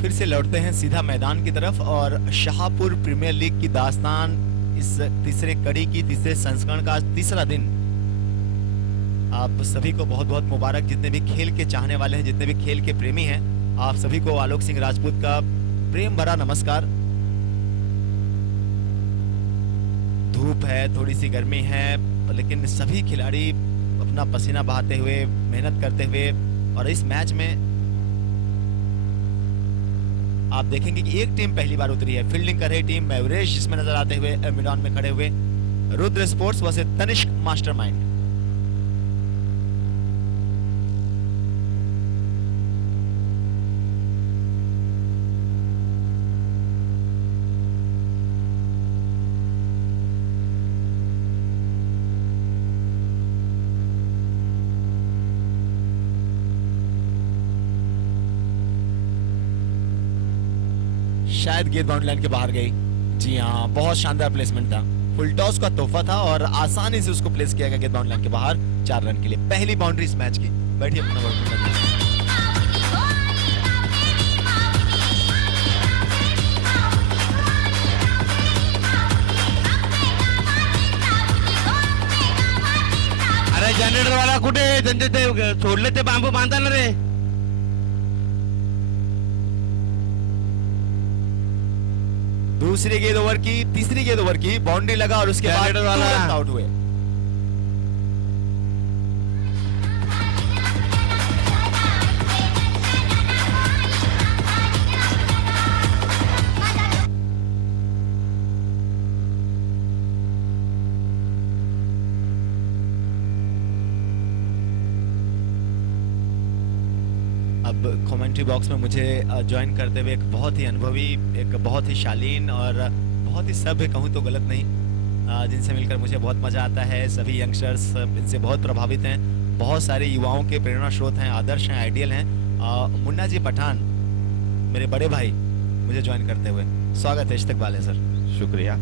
फिर से लौटते हैं सीधा मैदान की तरफ और शाहपुर प्रीमियर लीग की दास्तान इस तीसरे कड़ी की तीसरे संस्करण का आज तीसरा दिन। आप सभी को बहुत बहुत मुबारक, जितने भी खेल के चाहने वाले हैं, जितने भी खेल के प्रेमी हैं, आप सभी को आलोक सिंह राजपूत का प्रेम भरा नमस्कार। धूप है, थोड़ी सी गर्मी है, लेकिन सभी खिलाड़ी अपना पसीना बहाते हुए, मेहनत करते हुए, और इस मैच में आप देखेंगे कि एक टीम पहली बार उतरी है। फील्डिंग कर रही टीम एवरेज जिसमें नजर आते हुए मैदान में खड़े हुए Rudra sports versus Tanishq mastermind. शायद गेंद बाउंड्री लाइन के बाहर गई। जी हाँ, बहुत शानदार प्लेसमेंट था, फुल टॉस का तोहफा था और आसानी से उसको प्लेस किया गया गेंद बाउंड्री लाइन के बाहर 4 रन के लिए। पहली बाउंड्री इस मैच की। बैठिए अपना अरे जनरेटर वाला कुठे? त्यांचे ते सोडले ते बांबू बांधायला रे। दूसरी गेंद ओवर की, तीसरी गेंद ओवर की बाउंड्री लगा और उसके बाद आउट हुए। अब कमेंट्री बॉक्स में मुझे ज्वाइन करते हुए एक बहुत ही अनुभवी, एक बहुत ही शालीन और बहुत ही सभ्य, कहूँ तो गलत नहीं, जिनसे मिलकर मुझे बहुत मज़ा आता है। सभी यंगस्टर्स इनसे बहुत प्रभावित हैं, बहुत सारे युवाओं के प्रेरणा स्रोत हैं, आदर्श हैं, आइडियल हैं। मुन्ना जी पठान, मेरे बड़े भाई, मुझे ज्वाइन करते हुए स्वागत है, इस्तकबाल है सर। शुक्रिया।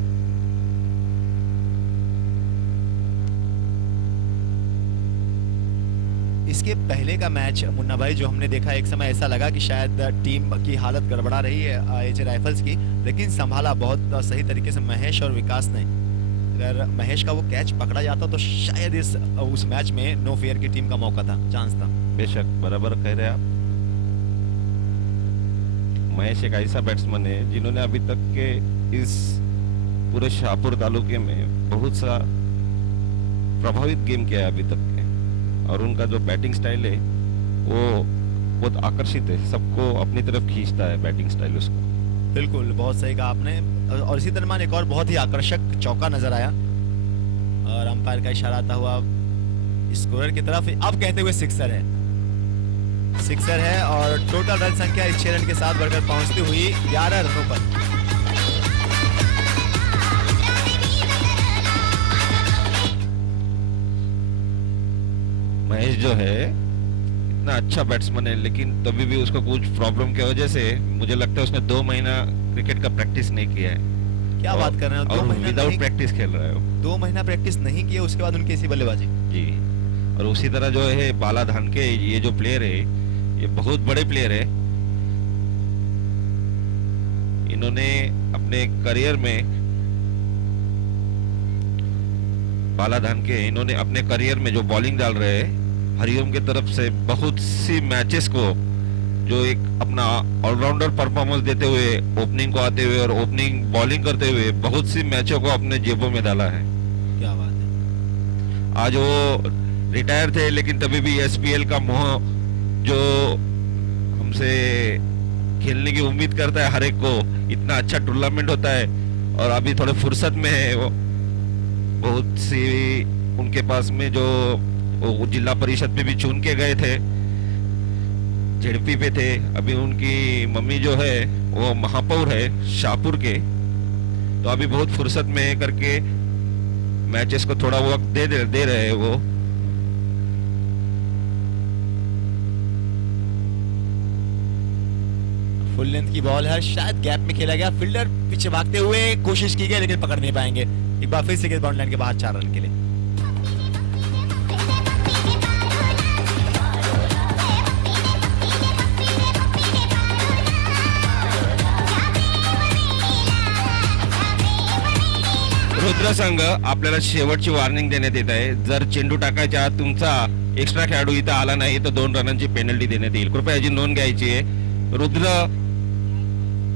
इसके पहले का मैच मुन्ना भाई जो हमने देखा, एक समय ऐसा लगा कि शायद टीम की हालत गड़बड़ा रही है एच राइफल्स की, लेकिन संभाला बहुत सही तरीके से महेश और विकास ने। अगर महेश का वो कैच पकड़ा जाता तो शायद उस मैच में नो फेयर की टीम का मौका था, चांस था। बेशक बराबर कह रहे हैं आप। महेश एक ऐसा बैट्समैन है जिन्होंने अभी तक के इस पूरे शाहपुर तालुके में बहुत सा प्रभावित गेम किया है अभी तक के, और उनका जो बैटिंग स्टाइल है वो बहुत आकर्षित है, सबको अपनी तरफ खींचता है बैटिंग स्टाइल उसका। बिल्कुल, बहुत सही कहा आपने। और इसी तरह एक और बहुत ही आकर्षक चौका नजर आया और अंपायर का इशारा आता हुआ स्कोरर की तरफ। अब कहते हुए सिक्सर है, सिक्सर है और टोटल रन संख्या इस 6 रन के साथ बढ़कर पहुंचती हुई 11 रनों पर। महेश जो है इतना अच्छा बैट्समैन है, लेकिन तभी भी उसको कुछ प्रॉब्लम की वजह से मुझे लगता है उसने 2 महीना क्रिकेट का प्रैक्टिस नहीं किया है। क्या बात कर रहे हैं? 2 महीना विदाउट प्रैक्टिस खेल रहा है वो। 2 महीना प्रैक्टिस नहीं किया, उसके बाद उनकी ऐसी बल्लेबाजी। जी, और उसी तरह जो है बाला धान के ये जो प्लेयर है, ये बहुत बड़े प्लेयर है। इन्होंने अपने करियर में, बाला धान के इन्होंने अपने करियर में जो बॉलिंग डाल रहे हैं हरिओम की तरफ से, बहुत सी मैचेस को जो एक अपना ऑलराउंडर परफॉर्मेंस देते हुए, ओपनिंग को आते हुए और ओपनिंग बॉलिंग करते हुए बहुत सी मैचों को अपने जेबों में डाला है। क्या बात है। आज वो रिटायर थे, लेकिन तभी भी एसपीएल का मोह जो हमसे खेलने की उम्मीद करता है हर एक को, इतना अच्छा टूर्नामेंट होता है और अभी थोड़े फुर्सत में है वो। बहुत सी उनके पास में जो वो जिला परिषद में भी चुन के गए थे, जेडपी पे थे। अभी उनकी मम्मी जो है वो महापौर है शाहपुर के, तो अभी बहुत फुर्सत में करके मैचेस को थोड़ा वक्त दे रहे हैं वो। फुल लेंथ की बॉल है, शायद गैप में खेला गया, फील्डर पीछे भागते हुए कोशिश की गई लेकिन पकड़ नहीं पाएंगे। एक बार फिर से गेंद बाउंड्री लाइन के बाहर 4 रन के लिए। रुद्र संघ आपल्याला शेवटची वॉर्निंग देण्यात येत आहे. जर चेंडू टाकायच्या आत तुमचा एक्स्ट्रा खेळाडू इथं आला नाही तर 2 रनांची पेनल्टी देण्यात येईल. कृपया याची नोंद घ्यायची आहे. रुद्र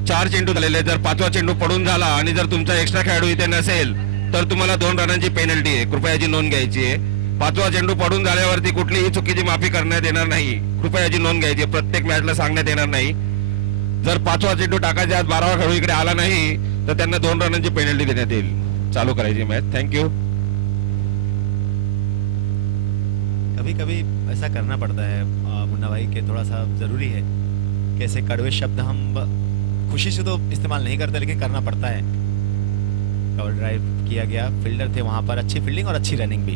4 चेंडू झालेले, जर 5वा चेंडू पडून झाला आणि जर तुमचा एक्स्ट्रा खेळाडू इथे नसेल तर तुम्हाला 2 रनांची पेनल्टी आहे. कृपया याची नोंद घ्यायची आहे. 5वा चेंडू पडून झाल्यावरती कुठलीही चुकीची माफी करण्यात येणार नाही. कृपया याची नोंद घ्यायची. प्रत्येक मॅचला सांगण्यात येणार नाही. जर 5वा चेंडू टाकायच्या आत 12वा खेळाडू इकडे आला नाही तर त्यांना 2 रनांची पेनल्टी देण्यात येईल. चालू करायची मॅच. थँक्यू. कभी कभी ऐसा करना पड़ता है मुन्ना भाई के, थोड़ा सा ज़रूरी है कि ऐसे कड़वे शब्द हम खुशी से तो इस्तेमाल नहीं करते लेकिन करना पड़ता है. कवर ड्राइव किया गया, फील्डर थे वहाँ पर, अच्छी फील्डिंग और अच्छी रनिंग भी.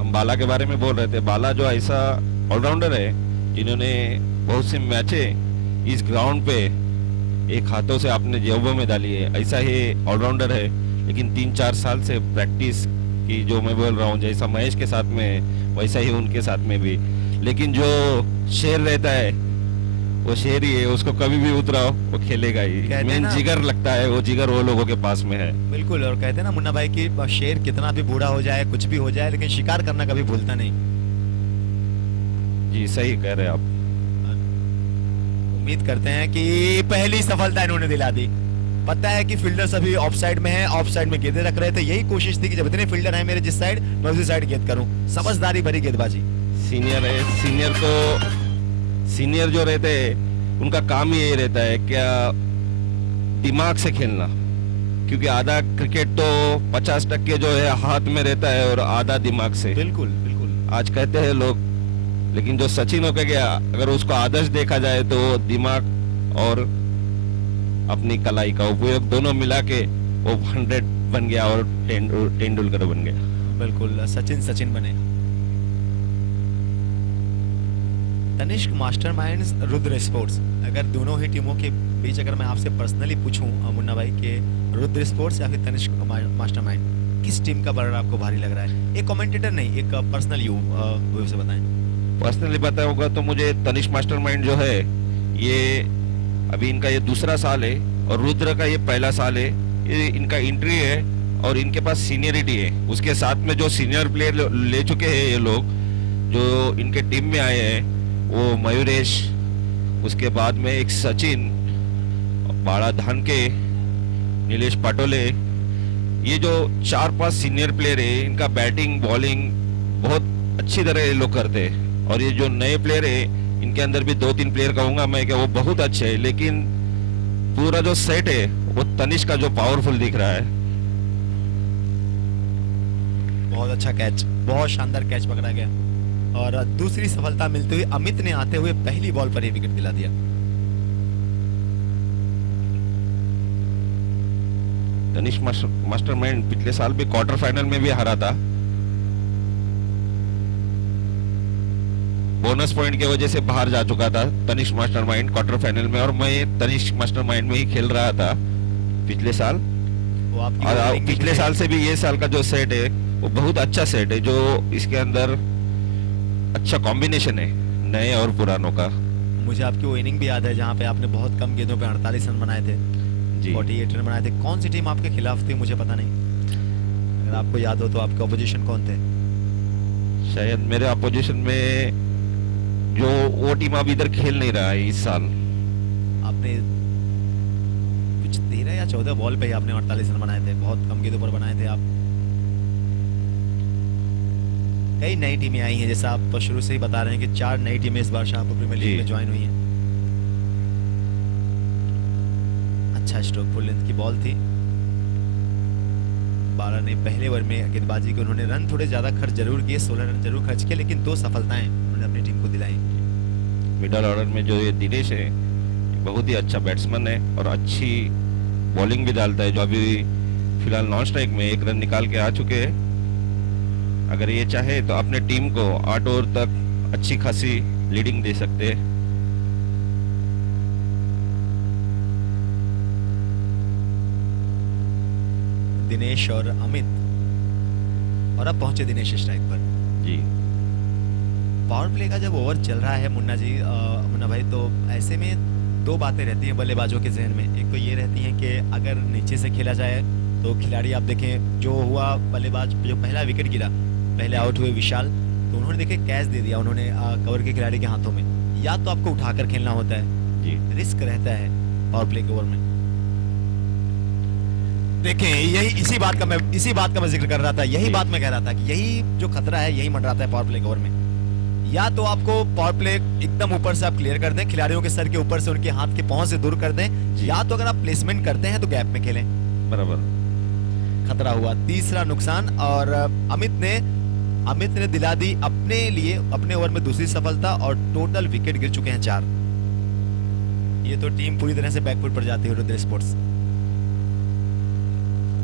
हम बाला के बारे में बोल रहे थे. बाला जो ऐसा ऑलराउंडर है जिन्होंने बहुत सी मैचें इस ग्राउंड पे एक हाथों से अपने जेबों में डाली है. ऐसा ही ऑलराउंडर है, लेकिन 3-4 साल से प्रैक्टिस की, जो मैं बोल रहा हूँ जैसा महेश के साथ में वैसा ही उनके साथ में भी. लेकिन जो शेर रहता है वो शेर ही है, उसको कभी भी उतराओ वो खेलेगा ही. कहते हैं मेन ना- जिगर लगता है, वो जिगर वो लोगों के पास में है. बिल्कुल. और कहते हैं ना मुन्ना भाई कि शेर कितना भी बूढ़ा हो जाए, कुछ भी हो जाए, लेकिन शिकार करना कभी भूलता नहीं. जी सही कह रहे हैं आप. उम्मीद करते हैं कि पहली सफलता इन्होंने दिला दी. पता है कि फील्डर सभी ऑफ साइड में हैं, ऑफ साइड में गेंदें रख रहे थे. यही कोशिश थी कि जब इतने फील्डर हैं मेरे जिस साइड, मैं उसी साइड गेंद करूं. समझदारी भरी गेंदबाजी. सीनियर है. सीनियर जो रहते हैं उनका काम ही यही रहता है क्या, दिमाग से खेलना. क्योंकि आधा क्रिकेट तो 50% जो है हाथ में रहता है और आधा दिमाग से. बिल्कुल बिल्कुल. आज कहते हैं लोग, लेकिन जो सचिन हो गया, अगर उसको आदर्श देखा जाए तो दिमाग और अपनी कलाई का उपयोग दोनों मिला के वो 100 बन गया और तेंदुलकर बन गया. बिल्कुल सचिन बने. Tanishq masterminds, Rudra sports. अगर दोनों ही टीमों के बीच अगर मैं आपसे पर्सनली पूछूं मुन्ना भाई के रुद्र स्पोर्ट्स या फिर तनिष्क मास्टरमाइंड, किस टीम का बर्डर आपको भारी लग रहा है? एक कमेंटेटर नहीं, एक पर्सनल व्यू से बताएं. पर्सनली बताया होगा तो मुझे तनिष्क मास्टरमाइंड जो है ये अभी इनका ये दूसरा साल है और रुद्र का ये पहला साल है. ये इनका एंट्री है और इनके पास सीनियरिटी है. उसके साथ में जो सीनियर प्लेयर ले चुके हैं ये लोग जो इनके टीम में आए हैं, वो मयूरेश, उसके बाद में एक सचिन, बाड़ा धानके, नीलेश पाटोले, ये जो 4-5 सीनियर प्लेयर है इनका बैटिंग बॉलिंग बहुत अच्छी तरह ये लोग करते हैं. और ये जो नए प्लेयर है इनके अंदर भी 2-3 प्लेयर कहूंगा मैं कि वो बहुत अच्छे हैं, लेकिन पूरा जो सेट है वो तनिष्क का जो पावरफुल दिख रहा है. बहुत अच्छा कैच, बहुत शानदार कैच पकड़ा गया. और दूसरी सफलता मिलते हुए अमित ने आते हुए पहली बॉल पर ही विकेट दिला दिया. तनिष्क मास्टरमाइंड पिछले साल भी क्वार्टर फाइनल में भी हारा था. बोनस पॉइंट की वजह से बाहर जा चुका था तनिष्क मास्टरमाइंड क्वार्टर फाइनल में, और मैं तनिष्क मास्टरमाइंड में ही खेल रहा था पिछले साल. वो आपकी और bowling पिछले भी साल से भी ये साल का जो सेट है वो बहुत अच्छा सेट है, जो इसके अंदर अच्छा कॉम्बिनेशन है नए और पुरानों का. मुझे आपकी वो इनिंग भी याद है जहाँ पे आपने बहुत कम गेंदों पे 48 रन बनाए थे. जी 48 रन बनाए थे. कौन सी टीम आपके खिलाफ थी मुझे पता नहीं, अगर आपको याद हो तो आपके ऑपोजिशन कौन थे? शायद मेरे अपोजिशन में जो वो टीम अभी इधर खेल नहीं रहा है इस साल. आपने कुछ 13 या 14 बॉल पे ही आपने 48 रन बनाए थे. बहुत कम गेंदों पर बनाए थे आप. कई नई टीमें आई हैं, जैसा आप शुरू से ही बता रहे हैं कि 4 नई टीमें इस बार शाहपुर प्रीमियर लीग जी. में ज्वाइन हुई हैं. अच्छा स्ट्रोक, फुल लेंथ की बॉल थी. 12 ने पहले ओवर में गेंदबाजी के उन्होंने रन थोड़े ज्यादा खर्च जरूर किए, 16 रन जरूर खर्च किए, लेकिन 2 सफलताएं उन्होंने अपनी टीम को दिलाई. मिडल ऑर्डर में जो ये दिनेश है ये बहुत ही अच्छा बैट्समैन है और अच्छी बॉलिंग भी डालता है. जो अभी फिलहाल नॉन स्ट्राइक में 1 रन निकाल के आ चुके हैं. अगर ये चाहे तो अपने टीम को 8 ओवर तक अच्छी खासी लीडिंग दे सकते हैं. दिनेश और अमित, और अब पहुंचे दिनेश स्ट्राइक पर. जी पावर प्ले का जब ओवर चल रहा है मुन्ना जी, मुन्ना भाई, तो ऐसे में 2 बातें रहती हैं बल्लेबाजों के जहन में. एक तो ये रहती है कि अगर नीचे से खेला जाए तो खिलाड़ी आप देखें जो हुआ, बल्लेबाज जो पहला विकेट गिरा, पहले आउट हुए विशाल, तो उन्होंने देखे कैच दे दिया उन्होंने कवर के खिलाड़ी के हाथों में। या तो आपको उठाकर खेलना होता है, जी रिस्क रहता है पावर प्ले के ओवर में। देखें यही इसी बात का मैं जिक्र कर रहा था, यही बात मैं कह रहा था कि यही जो खतरा है यही मंडराता है पावर प्ले के ओवर में। या तो आपको पावर प्ले एकदम ऊपर से आप क्लियर कर दें, खिलाड़ियों के सर के ऊपर से, उनके हाथ के पहुंच से दूर कर दें, या तो अगर आप प्लेसमेंट करते हैं तो गैप में खेलें। बराबर। खतरा हुआ, तीसरा नुकसान। और अमित ने दिला दी अपने लिए अपने ओवर में दूसरी सफलता, और टोटल विकेट गिर चुके हैं 4। ये तो टीम पूरी तरह से बैकफुट पर जाती है रुद्र स्पोर्ट्स।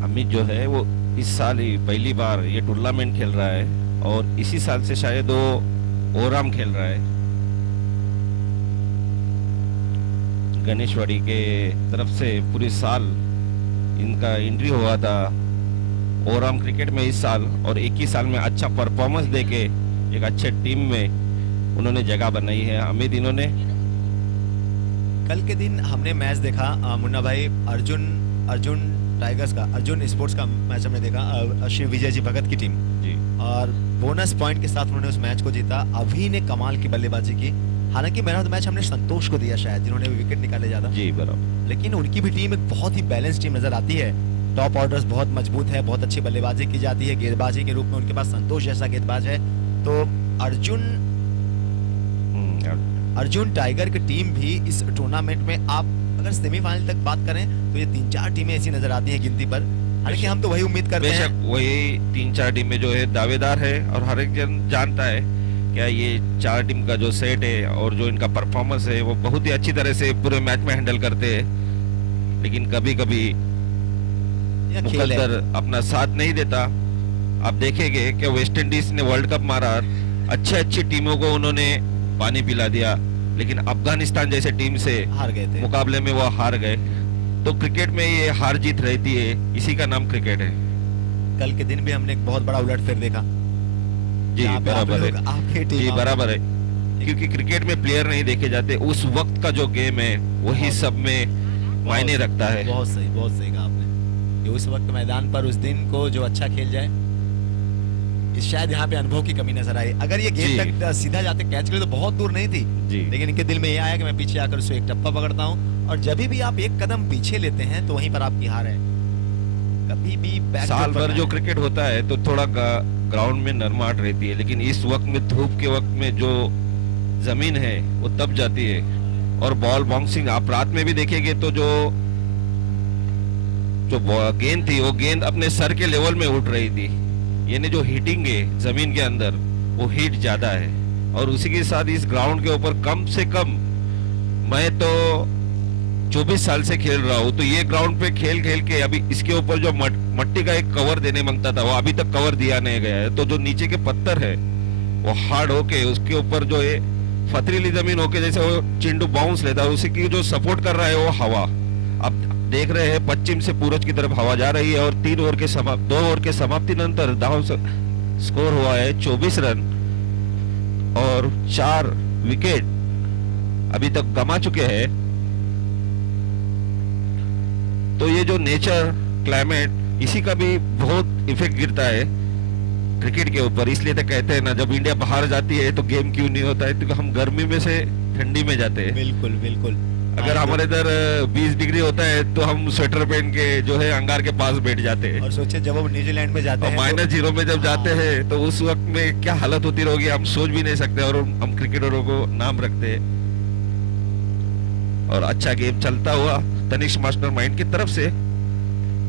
अमित जो है वो इस साल ही पहली बार ये टूर्नामेंट खेल रहा है, और इसी साल से शायद वो ओराम खेल रहा है। गणेशवाड़ी के तरफ से पूरे साल इनका एंट्री हुआ था ओराम क्रिकेट में इस साल, और एक ही साल में अच्छा परफॉर्मेंस देके एक अच्छे टीम में उन्होंने जगह बनाई है। अमित इन्होंने कल के दिन हमने मैच देखा मुन्ना भाई, अर्जुन टाइगर्स का, अर्जुन स्पोर्ट्स का मैच हमने देखा, श्री विजय जी भगत की टीम जी, और बोनस पॉइंट के साथ उन्होंने उस मैच को जीता। अभी ने कमाल की बल्लेबाजी की। हालांकि मैन ऑफ द मैच हमने संतोष को दिया शायद, जिन्होंने विकेट निकाले ज्यादा। जी बराबर। लेकिन उनकी भी टीम एक बहुत ही बैलेंस टीम नजर आती है। टॉप ऑर्डर्स बहुत मजबूत है, बहुत अच्छी बल्लेबाजी की जाती है, गेंदबाजी के रूप में उनके पास संतोष जैसा गेंदबाज है। तो अर्जुन टाइगर की टीम भी इस टूर्नामेंट में, आप अगर सेमीफाइनल तक बात करें तो ये 3-4 टीमें ऐसी नजर आती हैं गिनती पर। हालांकि हम तो वही उम्मीद करते हैं, बेशक वही 3-4 टीमें जो है दावेदार है, और हर एक जन जानता है क्या ये 4 टीम का जो सेट है और जो इनका परफॉर्मेंस है वो बहुत ही अच्छी तरह से पूरे मैच में हैंडल करते हैं। लेकिन कभी कभी मुकद्दर अपना साथ नहीं देता। आप देखेंगे कि वेस्ट इंडीज ने वर्ल्ड कप मारा, अच्छी टीमों को उन्होंने पानी पिला दिया, लेकिन अफगानिस्तान जैसे टीम से हार गए थे मुकाबले में वो हार गए। तो क्रिकेट में ये हार जीत रहती है, इसी का नाम क्रिकेट है। कल के दिन भी हमने एक बहुत बड़ा उलटफेर देखा। जी बराबर है, आपकी टीम जी बराबर है, क्योंकि क्रिकेट में प्लेयर नहीं देखे जाते, उस वक्त का जो गेम है वही सब में मायने रखता है। बहुत सही कहा आपने। उस वक्त मैदान पर उस दिन को जो अच्छा खेल जाए, शायद यहाँ पे अनुभव की कमी नजर आई। अगर ये गेंद तक सीधा जाते कैच के लिए तो बहुत दूर नहीं थी जी, लेकिन इनके दिल में ये आया कि मैं पीछे आकर उसको एक टप्पा पकड़ता हूँ, और जब भी आप एक कदम पीछे लेते हैं तो वहीं पर आपकी हार है। कभी भी साल भर जो क्रिकेट होता है तो थोड़ा ग्राउंड में नरमाहट रहती है, लेकिन इस वक्त में धूप के वक्त में जो जमीन है वो तप जाती है, और बॉल बाउंसिंग आप रात में भी देखेंगे तो जो गेंद थी वो गेंद अपने सर के लेवल में उठ रही थी। यानी जो हीटिंग है जमीन के अंदर वो हीट ज्यादा है, और उसी के साथ इस ग्राउंड के ऊपर कम से कम मैं तो 24 साल से खेल रहा हूँ, तो ये ग्राउंड पे खेल के अभी इसके ऊपर जो मट्टी का एक कवर देने मांगता था वो अभी तक कवर दिया नहीं गया है। तो जो नीचे के पत्थर है वो हार्ड होके उसके ऊपर जो है पथरीली जमीन होके जैसे वो चिंडू बाउंस लेता है, उसी की जो सपोर्ट कर रहा है वो हवा। अब देख रहे हैं पश्चिम से पूरब की तरफ हवा जा रही है, और 2 ओवर के समाप्ति नंतर दाव स्कोर हुआ है 24 रन और 4 विकेट अभी तक गमा चुके हैं। तो ये जो नेचर क्लाइमेट, इसी का भी बहुत इफेक्ट गिरता है क्रिकेट के ऊपर। इसलिए तो कहते हैं ना, जब इंडिया बाहर जाती है तो गेम क्यों नहीं होता है, क्योंकि हम गर्मी में से ठंडी में जाते हैं। बिल्कुल। अगर हमारे इधर 20 डिग्री होता है तो हम स्वेटर पहन के जो है अंगार के पास बैठ जाते हैं, और सोचिए जब हम न्यूजीलैंड में जाते हैं -0 में जब जाते हैं तो उस वक्त में क्या हालत होती होगी हम सोच भी नहीं सकते, और हम क्रिकेटरों को नाम रखते हैं। और अच्छा गेम चलता हुआ तनिष्क मास्टरमाइंड की तरफ से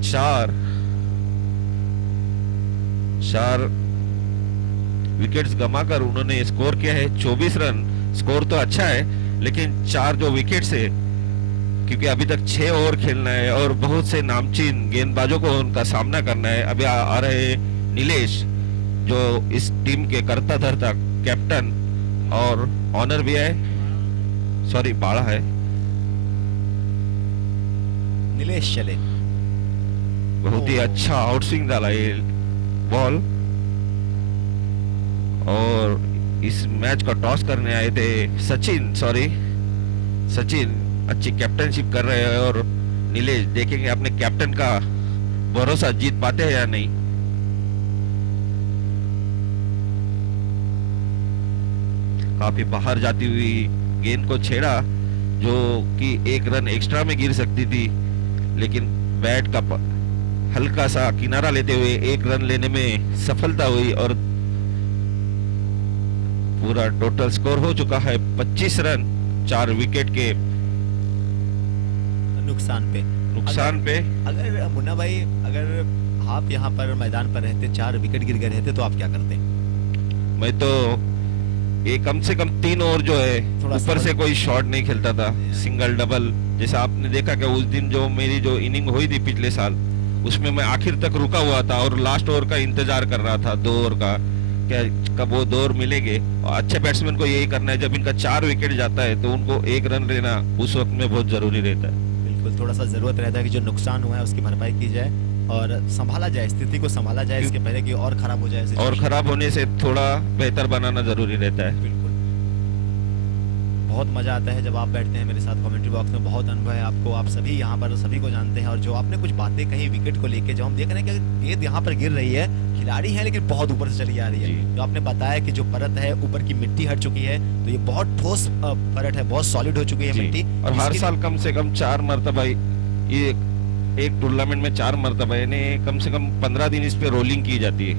4 विकेट्स गमाकर उन्होंने स्कोर किया है 24 रन। स्कोर तो अच्छा है, लेकिन 4 जो विकेट्स है, क्योंकि अभी तक 6 ओवर खेलना है और बहुत से नामचीन गेंदबाजों को उनका सामना करना है। अभी आ रहे नीलेश, जो इस टीम के करता धरता कैप्टन और ऑनर भी है, सॉरी बाड़ा है, नीलेश चले, बहुत ही अच्छा आउटस्विंग डाला ये बॉल। और इस मैच का टॉस करने आए थे सचिन अच्छी कैप्टनशिप कर रहे हैं, और नीलेश देखेंगे अपने कैप्टन का भरोसा जीत पाते हैं या नहीं। काफी बाहर जाती हुई गेंद को छेड़ा, जो कि एक रन एक्स्ट्रा में गिर सकती थी, लेकिन बैट का हल्का सा किनारा लेते हुए एक रन लेने में सफलता हुई और पूरा टोटल स्कोर हो चुका है 25 रन 4 विकेट के नुकसान पे। अगर मुन्ना भाई, अगर आप यहाँ पर मैदान पर रहते, 4 विकेट गिर गए रहते, तो आप क्या करते? मैं तो ये कम से कम 3 ओवर जो है ऊपर से कोई शॉट नहीं खेलता था, सिंगल डबल। जैसा आपने देखा कि उस दिन जो मेरी जो इनिंग हुई थी पिछले साल, उसमें मैं आखिर तक रुका हुआ था और लास्ट ओवर का इंतजार कर रहा था, 2 ओवर का, क्या कब वो 2 ओवर मिलेंगे। और अच्छे बैट्समैन को यही करना है, जब इनका 4 विकेट जाता है तो उनको 1 रन लेना उस वक्त में बहुत जरूरी रहता है। बिल्कुल, थोड़ा सा जरूरत रहता है कि जो नुकसान हुआ है उसकी भरपाई की जाए और संभाला जाए, स्थिति को संभाला जाए, इसके पहले कि और खराब हो जाए। और खराब होने से थोड़ा बेहतर बनाना जरूरी रहता है। बिल्कुल, बहुत मजा आता है जब आप बैठते हैं मेरे साथ कमेंट्री बॉक्स में। बहुत अनुभव है आपको, आप सभी यहाँ पर सभी को जानते हैं। और जो आपने कुछ बातें कही विकेट को लेके, जो हम देख रहे हैं कि गेंद यहाँ पर गिर रही है, खिलाड़ी है लेकिन बहुत ऊपर से चली आ रही है। जो आपने बताया कि जो परत है ऊपर की मिट्टी हट चुकी है, तो ये बहुत ठोस परत है, बहुत सॉलिड हो चुकी है मिट्टी। और हर साल कम से कम 4 मरतबा, ये एक टूर्नामेंट में 4 मरतबा, यानी कम से कम 15 दिन इस पे रोलिंग की जाती है,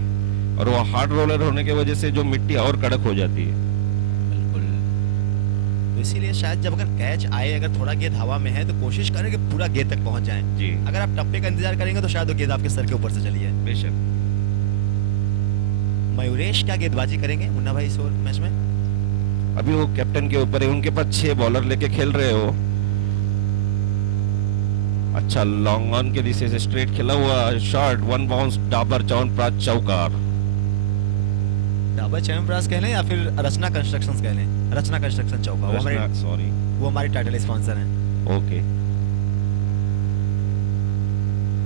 और वो हार्ड रोलर होने की वजह से जो मिट्टी और कड़क हो जाती है। तो इसीलिए शायद जब अगर कैच आए, अगर थोड़ा गेंद हवा में है, तो कोशिश करें कि पूरा गेंद तक पहुंच जाए जी। अगर आप टप्पे का इंतजार करेंगे तो शायद वो गेंद आपके सर के ऊपर से चली जाए। बेशक। मयूरेश क्या गेंदबाजी करेंगे मुन्ना भाई इस मैच में? अभी वो कैप्टन के ऊपर है, उनके पास 6 बॉलर लेके खेल रहे हो। अच्छा लॉन्ग ऑन के दिशा से स्ट्रेट खेला हुआ शॉट, 1 बाउंस, डाबर च्यवनप्राश चौकार। डाबर च्यवनप्राश कह लें या फिर रचना कंस्ट्रक्शंस कह लें? रचना कंस्ट्रक्शन चौका, वो हमारी टाइटल स्पॉन्सर हैं। ओके।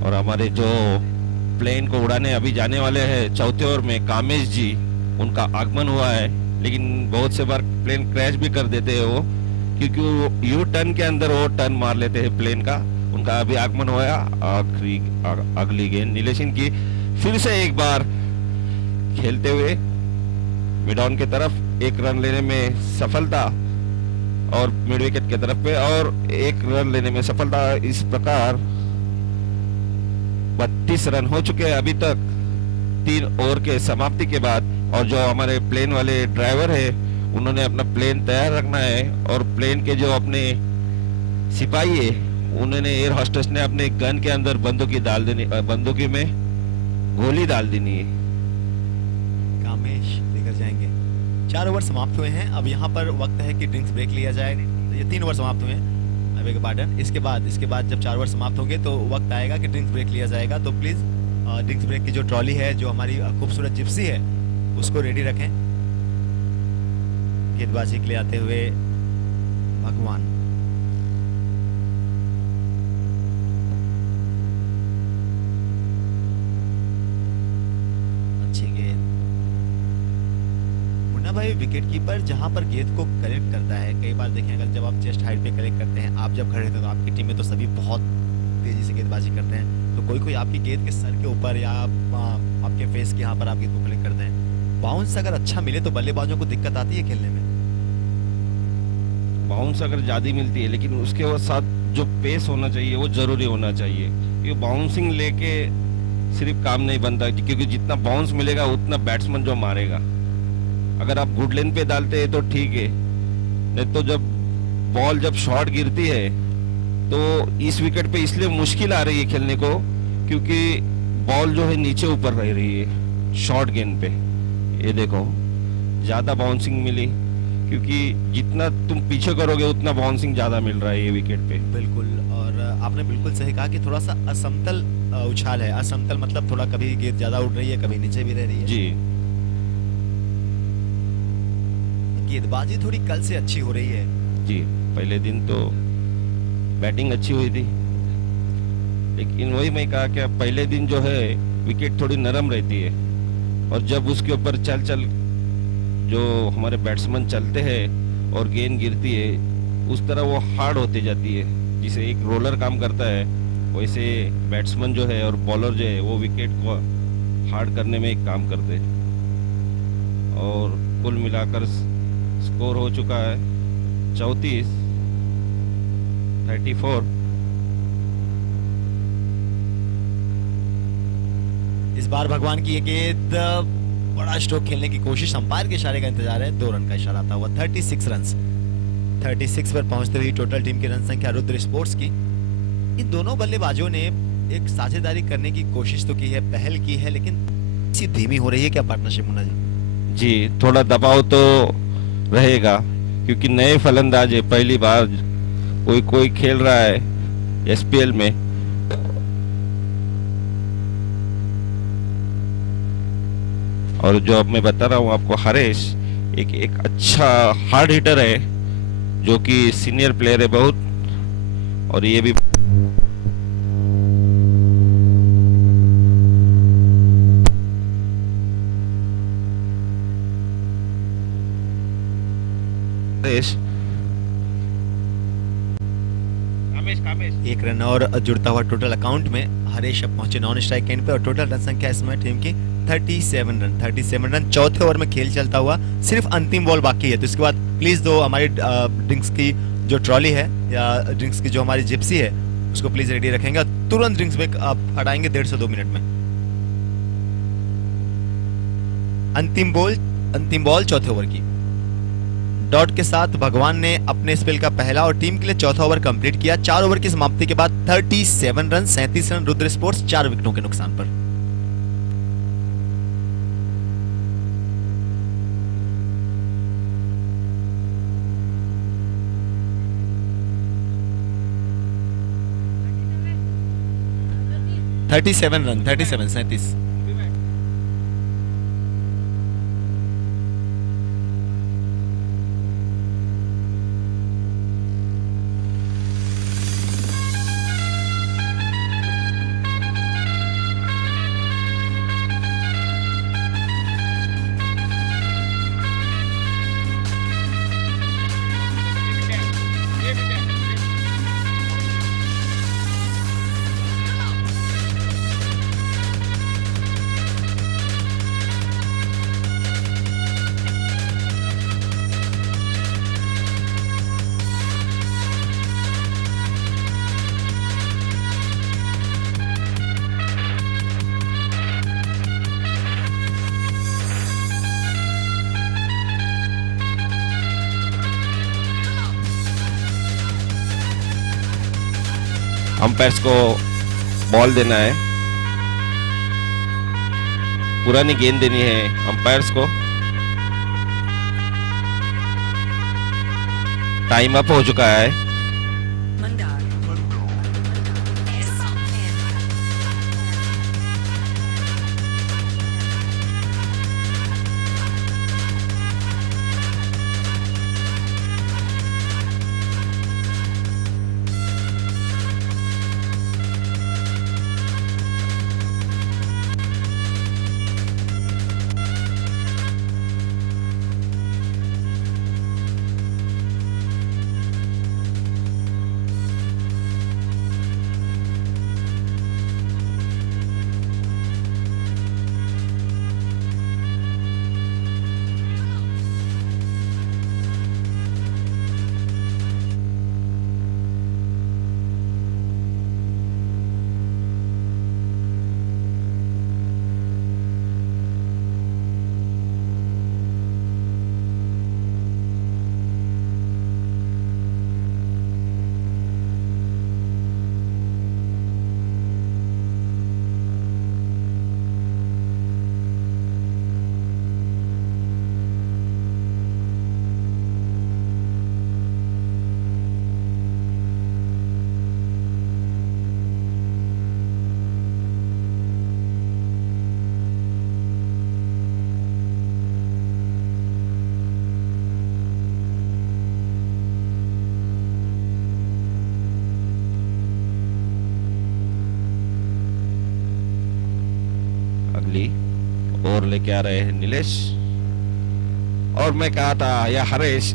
और हमारे जो प्लेन को उड़ाने अभी जाने वाले हैं चौथे ओवर में कामेश जी, उनका आगमन हुआ है, लेकिन बहुत से बार प्लेन क्रैश भी कर देते हैं वो, क्योंकि वो यू टर्न के अंदर वो टर्न मार लेते हैं प्लेन का। उनका अभी आगमन हुआ। अगली गेंद नीलेशन की फिर से एक बार खेलते हुए मिड ऑन की तरफ 1 रन लेने में सफलता, और मिड विकेट की तरफ पे और 1 रन लेने में सफलता। इस प्रकार 32 रन हो चुके हैं अभी तक 3 ओवर के समाप्ति के बाद। और जो हमारे प्लेन वाले ड्राइवर है, उन्होंने अपना प्लेन तैयार रखना है, और प्लेन के जो अपने सिपाही है, उन्होंने एयर होस्टेस ने अपने गन के अंदर बंदूकी डाल देनी, बंदूकी में गोली डाल देनी है। कामेश लेकर जाएंगे। 4 ओवर समाप्त हुए हैं। अब यहाँ पर वक्त है कि ड्रिंक्स ब्रेक लिया जाए। ये 3 ओवर समाप्त हुए हैं, पार्टन। इसके बाद जब 4 ओवर समाप्त होंगे तो वक्त आएगा कि ड्रिंक्स ब्रेक लिया जाएगा। तो प्लीज ड्रिंक्स ब्रेक की जो ट्रॉली है, जो हमारी खूबसूरत जिप्सी है, उसको रेडी रखें। गेंदबाजी के लिए आते हुए भगवान। अच्छी गेंद। मुन्ना भाई, विकेट कीपर जहां पर गेंद को कलेक्ट करता है, कई बार देखें, अगर जब आप चेस्ट हाइट पे कलेक्ट करते हैं, आप जब खड़े थे तो आपकी टीम में तो सभी बहुत तेजी से गेंदबाजी करते हैं, तो कोई आपकी गेंद के सर के ऊपर या आपके फेस के यहाँ पर आप गेंद को कलेक्ट करते हैं। बाउंस अगर अच्छा मिले तो बल्लेबाजों को दिक्कत आती है खेलने में? बाउंस अगर ज्यादा मिलती है, लेकिन उसके साथ जो पेस होना चाहिए वो जरूरी होना चाहिए। ये बाउंसिंग लेके सिर्फ काम नहीं बनता, क्योंकि जितना बाउंस मिलेगा उतना बैट्समैन जो मारेगा। अगर आप गुड लेंथ पे डालते हैं तो ठीक है, नहीं तो जब बॉल जब शॉर्ट गिरती है तो इस विकेट पे इसलिए मुश्किल आ रही है खेलने को, क्योंकि बॉल जो है नीचे ऊपर रह रही है शॉर्ट गेंद पे। ये देखो ज्यादा बाउंसिंग मिली, क्योंकि जितना तुम पीछे करोगे उतना बाउंसिंग ज्यादा मिल रहा है ये विकेट पे। बिल्कुल, और आपने बिल्कुल सही कहा कि थोड़ा सा असमतल उछाल है। असमतल मतलब थोड़ा कभी गेंद ज्यादा उड़ रही है, कभी नीचे भी रह रही है जी। गेंदबाजी थोड़ी कल से अच्छी हो रही है जी। पहले दिन तो बैटिंग अच्छी हुई थी, लेकिन वही मैं कहा कि पहले दिन जो है विकेट थोड़ी नरम रहती है, और जब उसके ऊपर चल जो हमारे बैट्समैन चलते हैं और गेंद गिरती है, उस तरह वो हार्ड होती जाती है, जिसे एक रोलर काम करता है, वैसे बैट्समैन जो है और बॉलर जो है वो विकेट को हार्ड करने में एक काम करते हैं। और कुल मिलाकर स्कोर हो चुका है 34। इस बार भगवान की ये गेंद बड़ा स्ट्रोक खेलने की कोशिश, अंपायर के इशारे का इंतजार है, 2 रन का इशारा था हुआ। 36 रन 36 पर पहुंचते हुए टोटल टीम की रन संख्या रुद्र स्पोर्ट्स की। इन दोनों बल्लेबाजों ने एक साझेदारी करने की कोशिश तो की है, पहल की है, लेकिन इसी धीमी हो रही है क्या पार्टनरशिप मुन्ना जी? जी, थोड़ा दबाव तो रहेगा क्योंकि नए फलंदाज है, पहली बार कोई खेल रहा है एसपीएल में। और जो अब मैं बता रहा हूँ आपको, हरेश एक अच्छा हार्ड हिटर है जो कि सीनियर प्लेयर है बहुत। और ये भी हरेश 1 रन और जुड़ता हुआ टोटल अकाउंट में हरीश अब पहुंचे नॉन स्ट्राइक एंड पे और टोटल रन संख्या इसमें टीम की 37 रन। चौथे ओवर में खेल चलता हुआ सिर्फ अंतिम बॉल बाकी है, तो इसके बाद प्लीज दो हमारी ड्रिंक्स की जो ट्रॉली है या ड्रिंक्स की जो हमारी जिप्सी है उसको प्लीज रेडी रखेंगे, तुरंत ड्रिंक्स ब्रेक आप हटाएंगे 1.5 से 2 मिनट में। अंतिम बॉल चौथे ओवर की डॉट के साथ भगवान ने अपने स्पेल का पहला और टीम के लिए चौथा ओवर कंप्लीट किया। 4 ओवर की समाप्ति के बाद 37 रन 37 रन रुद्र स्पोर्ट्स 4 विकेटों के नुकसान पर। रन 37 अंपायर्स को बॉल देना है, पुरानी गेंद देनी है अंपायर्स को। टाइम अप हो चुका है। अगली ओवर लेके आ रहे हैं नीलेश। और मैं कहा था यह हरेश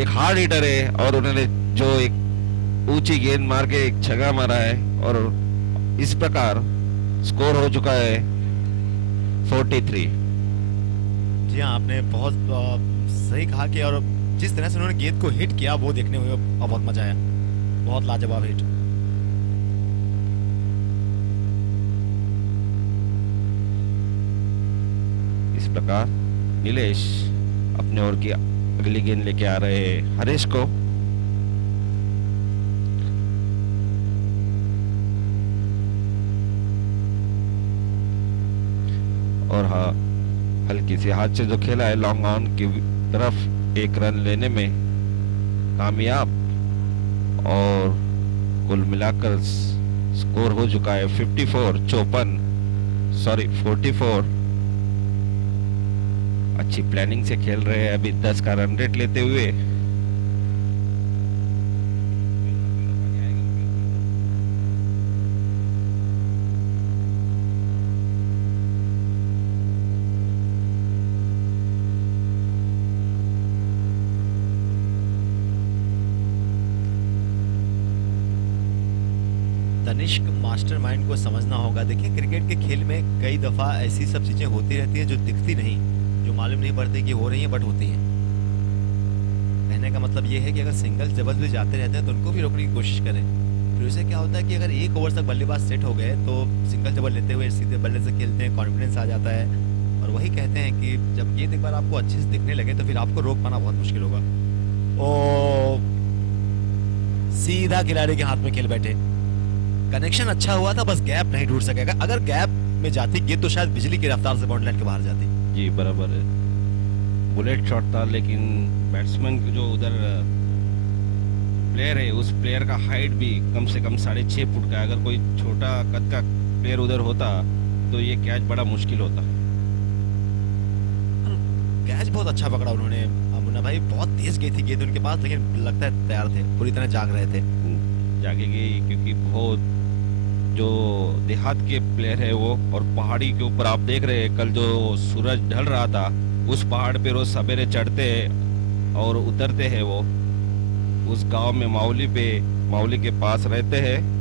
एक हार्ड हिटर है और उन्होंने जो एक ऊंची गेंद मार के एक छक्का मारा है और इस प्रकार स्कोर हो चुका है 43। जी हाँ, आपने बहुत सही कहा कि और जिस तरह से उन्होंने गेंद को हिट किया वो देखने में बहुत मजा आया, बहुत लाजवाब हिट। इस प्रकार नीलेश अपने ओर की अगली गेंद लेके आ रहे हैं हरीश को। और हाँ, हल्की सी हाथ से जो खेला है लॉन्ग ऑन की तरफ, एक रन लेने में कामयाब। और कुल मिलाकर स्कोर हो चुका है 44। अच्छी प्लानिंग से खेल रहे हैं अभी 10 का रन रेट लेते हुए। तनिष्क मास्टरमाइंड को समझना होगा। देखिए, क्रिकेट के खेल में कई दफा ऐसी सब चीजें होती रहती हैं जो दिखती नहीं, जो मालूम नहीं पड़ती कि हो रही हैं, बट होती हैं। कहने का मतलब ये है कि अगर सिंगल डबल भी जाते रहते हैं तो उनको भी रोकने की कोशिश करें। फिर उससे क्या होता है कि अगर एक ओवर तक बल्लेबाज सेट हो गए तो सिंगल डबल लेते हुए सीधे बल्ले से खेलते हैं, कॉन्फिडेंस आ जाता है। और वही कहते हैं कि जब गेंद एक बार आपको अच्छे से दिखने लगे तो फिर आपको रोक पाना बहुत मुश्किल होगा। ओ, सीधा खिलाड़ी के हाथ में खेल बैठे। कनेक्शन अच्छा हुआ था, बस गैप नहीं ढूंढ सकेगा। अगर गैप में जाती गेंद तो शायद बिजली की रफ्तार से बाउंड्री लाइन के बाहर जाती। जी बराबर है, बुलेट शॉट था, लेकिन बैट्समैन जो उधर प्लेयर है उस प्लेयर का हाइट भी कम से कम 6.5 फुट का। अगर कोई छोटा कद का प्लेयर उधर होता तो ये कैच बड़ा मुश्किल होता। कैच बहुत अच्छा पकड़ा उन्होंने मुन्ना भाई, बहुत तेज गई थी गेंद उनके पास, लेकिन लगता है तैयार थे, पूरी तरह जाग रहे थे। जागेगी क्योंकि बहुत जो देहात के प्लेयर है वो, और पहाड़ी के ऊपर आप देख रहे हैं कल जो सूरज ढल रहा था उस पहाड़ पे रोज सवेरे चढ़ते हैं और उतरते हैं। वो उस गांव में माउली के पास रहते हैं।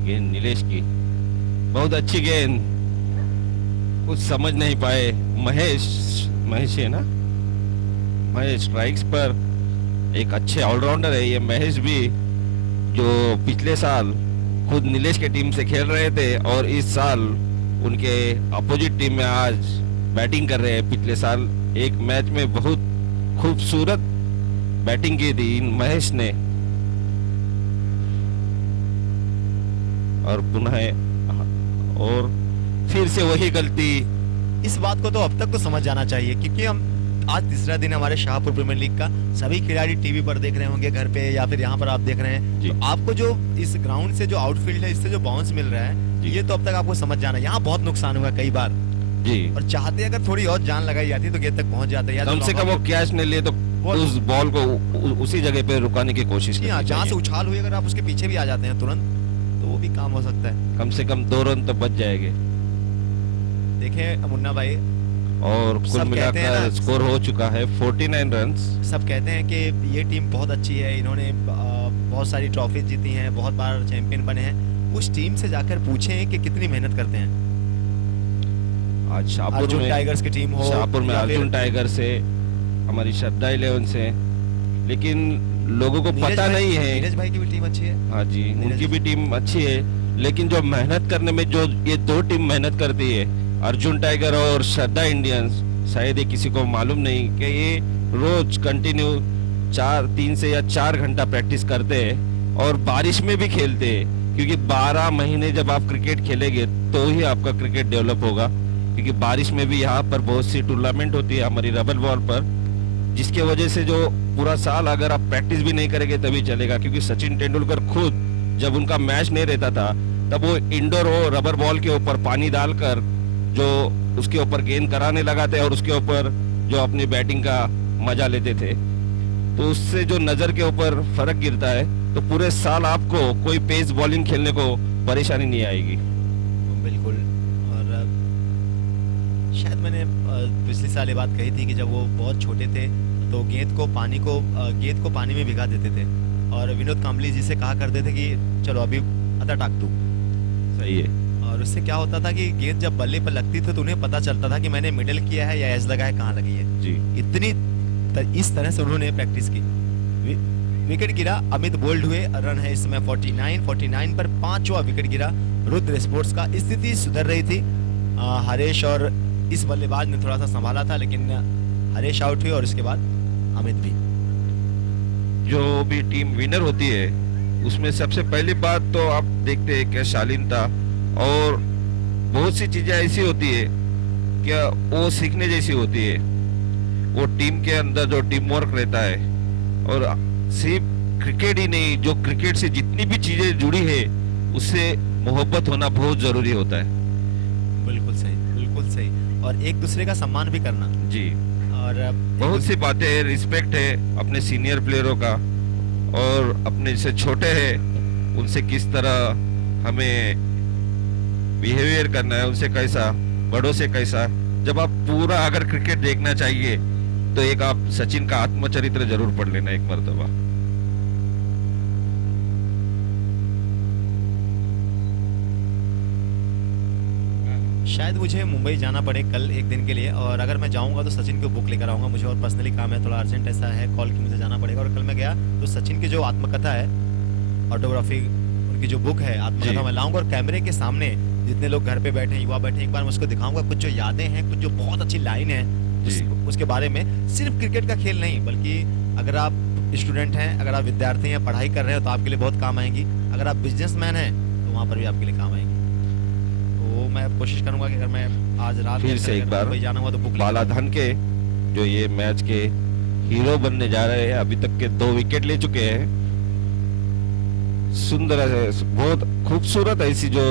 गेंद नीलेश की, बहुत अच्छी गेंद, कुछ समझ नहीं पाए। महेश है ना, महेश स्ट्राइक्स पर एक अच्छे ऑलराउंडर है ये महेश भी, जो पिछले साल खुद नीलेश के टीम से खेल रहे थे और इस साल उनके अपोजिट टीम में आज बैटिंग कर रहे हैं। पिछले साल एक मैच में बहुत खूबसूरत बैटिंग की थी महेश ने, और पुनः और फिर से वही गलती। इस बात को तो अब तक तो समझ जाना चाहिए, क्योंकि हम आज तीसरा दिन हमारे शाहपुर प्रीमियर लीग का, सभी खिलाड़ी टीवी पर देख रहे होंगे घर पे या फिर यहाँ पर आप देख रहे हैं, तो आपको जो इस ग्राउंड से जो आउटफील्ड है इससे जो बाउंस मिल रहा है ये तो अब तक आपको समझ जाना। यहाँ बहुत नुकसान हुआ कई बार जी, और चाहते अगर थोड़ी और जान लगाई जाती तो गेंद तक पहुंच जाते। कम से कम वो कैच नहीं लिए तो उस बॉल को उसी जगह पे रुकाने की कोशिश की, जहाँ से उछाल हुई अगर आप उसके पीछे भी आ जाते हैं तुरंत तो वो भी काम हो सकता है। कम से कम 2 रन तो बच जाएंगे। देखें मुन्ना भाई, और कुल मिलाकर स्कोर हो चुका है 49 रन्स। सब कहते हैं कि ये टीम बहुत अच्छी है, इन्होंने बहुत सारी ट्रॉफी जीती हैं, बहुत बार चैंपियन बने हैं। उस टीम से जाकर पूछें कि कितनी मेहनत करते हैं। आज शाहपुर में टाइगर्स की टीम हो, शाहपुर में अर्जुन टाइगर से, हमारी श्रद्धा 11 से, लेकिन लोगों को पता नहीं है। नीरज भाई की भी टीम अच्छी है। हाँ जी, उनकी भी टीम अच्छी है, लेकिन जो मेहनत करने में जो ये 2 टीम मेहनत करती है, अर्जुन टाइगर और श्रद्धा इंडियंस, शायद ये किसी को मालूम नहीं कि ये रोज कंटिन्यू 3 से या 4 घंटा प्रैक्टिस करते हैं और बारिश में भी खेलते हैं, क्योंकि 12 महीने जब आप क्रिकेट खेलेंगे तो ही आपका क्रिकेट डेवलप होगा। क्योंकि बारिश में भी यहाँ पर बहुत सी टूर्नामेंट होती है हमारी रबल बॉल पर, जिसके वजह से जो पूरा साल अगर आप प्रैक्टिस भी नहीं करेंगे तभी चलेगा। क्योंकि सचिन तेंदुलकर खुद जब उनका मैच नहीं रहता था तब वो इंडोर हो रबर बॉल के ऊपर पानी डालकर जो उसके ऊपर गेंद कराने लगा थे और उसके ऊपर जो अपनी बैटिंग का मजा लेते थे, तो उससे जो नजर के ऊपर फर्क गिरता है, तो पूरे साल आपको कोई पेस बॉलिंग खेलने को परेशानी नहीं आएगी। बिल्कुल। और शायद मैंने पिछले साल ये बात कही थी कि जब वो बहुत छोटे थे तो गेंद को पानी में भिगा देते थे और विनोद कांबली जी से कहा करते थे कि चलो अभी अता टाक दो। सही है। और उससे क्या होता था कि गेंद जब बल्ले पर लगती थी तो उन्हें पता चलता था कि मैंने मिडल किया है या एज लगा है, कहाँ लगी है जी। इस तरह से उन्होंने प्रैक्टिस की। विकेट गिरा, अमित बोल्ड हुए, रन है इस समय 49 पर 5वां विकेट गिरा रुद्र स्पोर्ट्स का। स्थिति सुधर रही थी, हरेश और इस बल्लेबाज ने थोड़ा सा संभाला था, लेकिन हरेश आउट हुए और उसके बाद अमित भी। जो भी टीम विनर होती है उसमें सबसे पहली बात तो आप देखते हैं क्या शालीनता, और बहुत सी चीजें ऐसी होती है क्या वो सीखने जैसी होती है। वो टीम के अंदर जो टीम वर्क रहता है, और सिर्फ क्रिकेट ही नहीं, जो क्रिकेट से जितनी भी चीजें जुड़ी है उससे मोहब्बत होना बहुत जरूरी होता है। बिल्कुल सही, बिल्कुल सही। और एक दूसरे का सम्मान भी करना जी। और बहुत सी बातें हैं, रिस्पेक्ट है अपने सीनियर प्लेयरों का, और अपने से छोटे हैं उनसे किस तरह हमें बिहेवियर करना है, उनसे कैसा, बड़ों से कैसा। जब आप पूरा अगर क्रिकेट देखना चाहिए तो एक आप सचिन का आत्मचरित्र जरूर पढ़ लेना एक मर्तबा। शायद मुझे मुंबई जाना पड़े कल एक दिन के लिए, और अगर मैं जाऊंगा तो सचिन की बुक लेकर आऊंगा। मुझे और पर्सनली काम है, थोड़ा अर्जेंट ऐसा है कॉल की मुझे जाना पड़ेगा। और कल मैं गया तो सचिन की जो आत्मकथा है, ऑटोग्राफी, उनकी जो बुक है आत्मकथा, मैं लाऊंगा और कैमरे के सामने जितने लोग घर पे बैठे हैं, युवा बैठे हैं, एक बार मैं उसको दिखाऊंगा। कुछ जो यादें हैं, कुछ जो बहुत अच्छी लाइन है उसके बारे में। सिर्फ क्रिकेट का खेल नहीं, बल्कि अगर आप स्टूडेंट हैं, अगर आप विद्यार्थी हैं, पढ़ाई कर रहे हो तो आपके लिए बहुत काम आएंगी। अगर आप बिजनेसमैन हैं तो वहाँ पर भी आपके लिए काम आएंगी। तो मैं कोशिश करूंगा कि अगर मैं आज रात फिर से एक बार जाना हुआ तो बुक बाला धन के जो ये मैच के हीरो बनने जा रहे हैं, अभी तक के 2 विकेट ले चुके हैं। सुंदर है, बहुत खूबसूरत ऐसी जो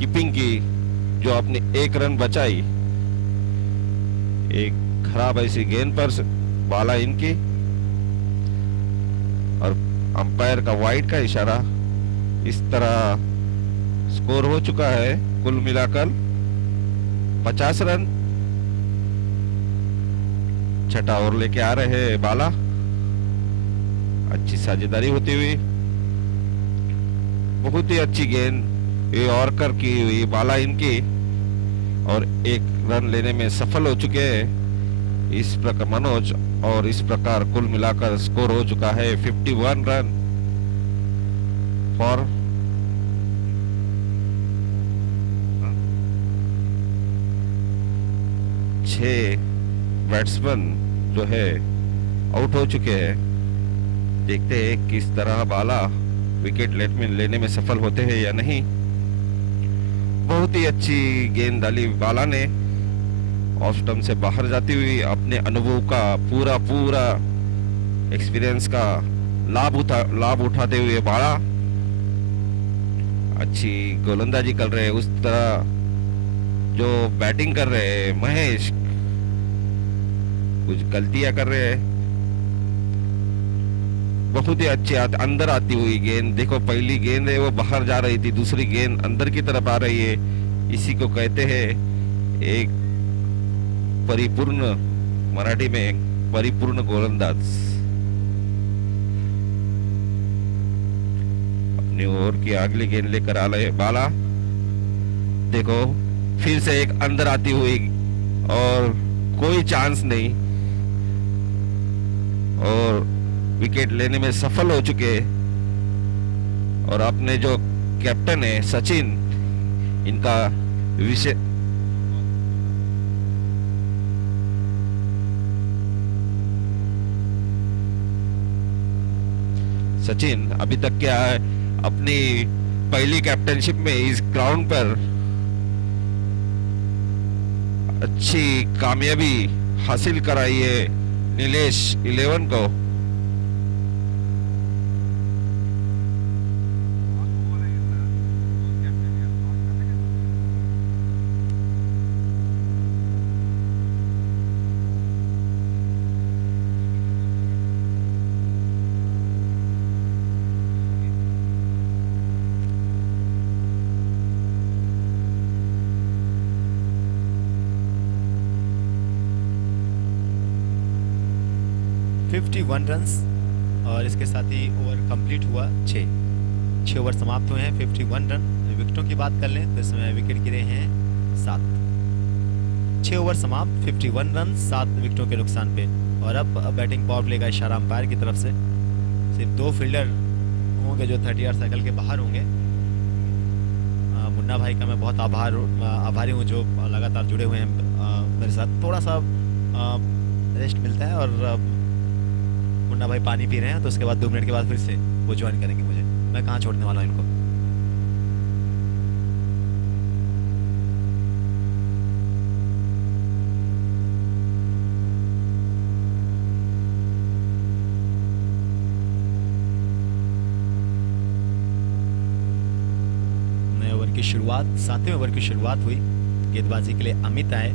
कीपिंग की, जो अपने 1 रन बचाई। एक खराब ऐसी गेंद पर बाला इनकी, और अंपायर का वाइड का इशारा। इस तरह स्कोर हो चुका है कुल मिलाकर 50 रन। छठा ओवर लेके आ रहे हैं बाला, अच्छी साझेदारी होती हुई। बहुत ही अच्छी गेंद ये ऑर्कर की हुई बाला इनकी, और 1 रन लेने में सफल हो चुके हैं इस प्रकार मनोज। और इस प्रकार कुल मिलाकर स्कोर हो चुका है 51 रन फॉर 6 बैट्समैन जो है आउट हो चुके हैं। देखते हैं किस तरह बाला विकेट लेने में सफल होते हैं या नहीं। बहुत ही अच्छी गेंद डाली बाला ने, ऑफ स्टंप से बाहर जाती हुई। अपने अनुभव का पूरा एक्सपीरियंस का लाभ उठाते हुए बाला अच्छी गोलंदाजी कर रहे हैं। उस तरह जो बैटिंग कर रहे हैं महेश, कुछ गलतियां कर रहे हैं। बहुत ही अच्छी अंदर आती हुई गेंद, देखो पहली गेंद है वो बाहर जा रही थी, दूसरी गेंद अंदर की तरफ आ रही है। इसी को कहते हैं एक परिपूर्ण, मराठी में एक परिपूर्ण गोलंदाज। अपनी ओर की अगली गेंद लेकर आ रहे बाला। देखो फिर से एक अंदर आती हुई, और कोई चांस नहीं, और विकेट लेने में सफल हो चुके। और अपने जो कैप्टन है सचिन, इनका विषय सचिन अभी तक क्या है, अपनी पहली कैप्टनशिप में इस ग्राउंड पर अच्छी कामयाबी हासिल कराई है नीलेश 11 को। 51 रन्स और इसके साथ ही ओवर कंप्लीट हुआ 6 ओवर समाप्त हुए हैं, 51 रन। विकेटों की बात कर लें तो इसमें विकेट गिरे हैं 7। 6 ओवर समाप्त, 51 रन, 7 विकेटों के नुकसान पे। और अब बैटिंग पावर प्ले का इशारा अंपायर की तरफ से। सिर्फ 2 फील्डर होंगे जो 30 यार्ड सर्कल के बाहर होंगे। मुन्ना भाई का मैं बहुत आभारी हूँ जो लगातार जुड़े हुए हैं मेरे साथ। थोड़ा सा रेस्ट मिलता है और मुन्ना भाई पानी पी रहे हैं, तो उसके बाद 2 मिनट के बाद फिर से वो ज्वाइन करेंगे मुझे। मैं कहाँ छोड़ने वाला हूँ इनको। नए ओवर की शुरुआत, 7वें ओवर की शुरुआत हुई। गेंदबाजी के लिए अमित आए।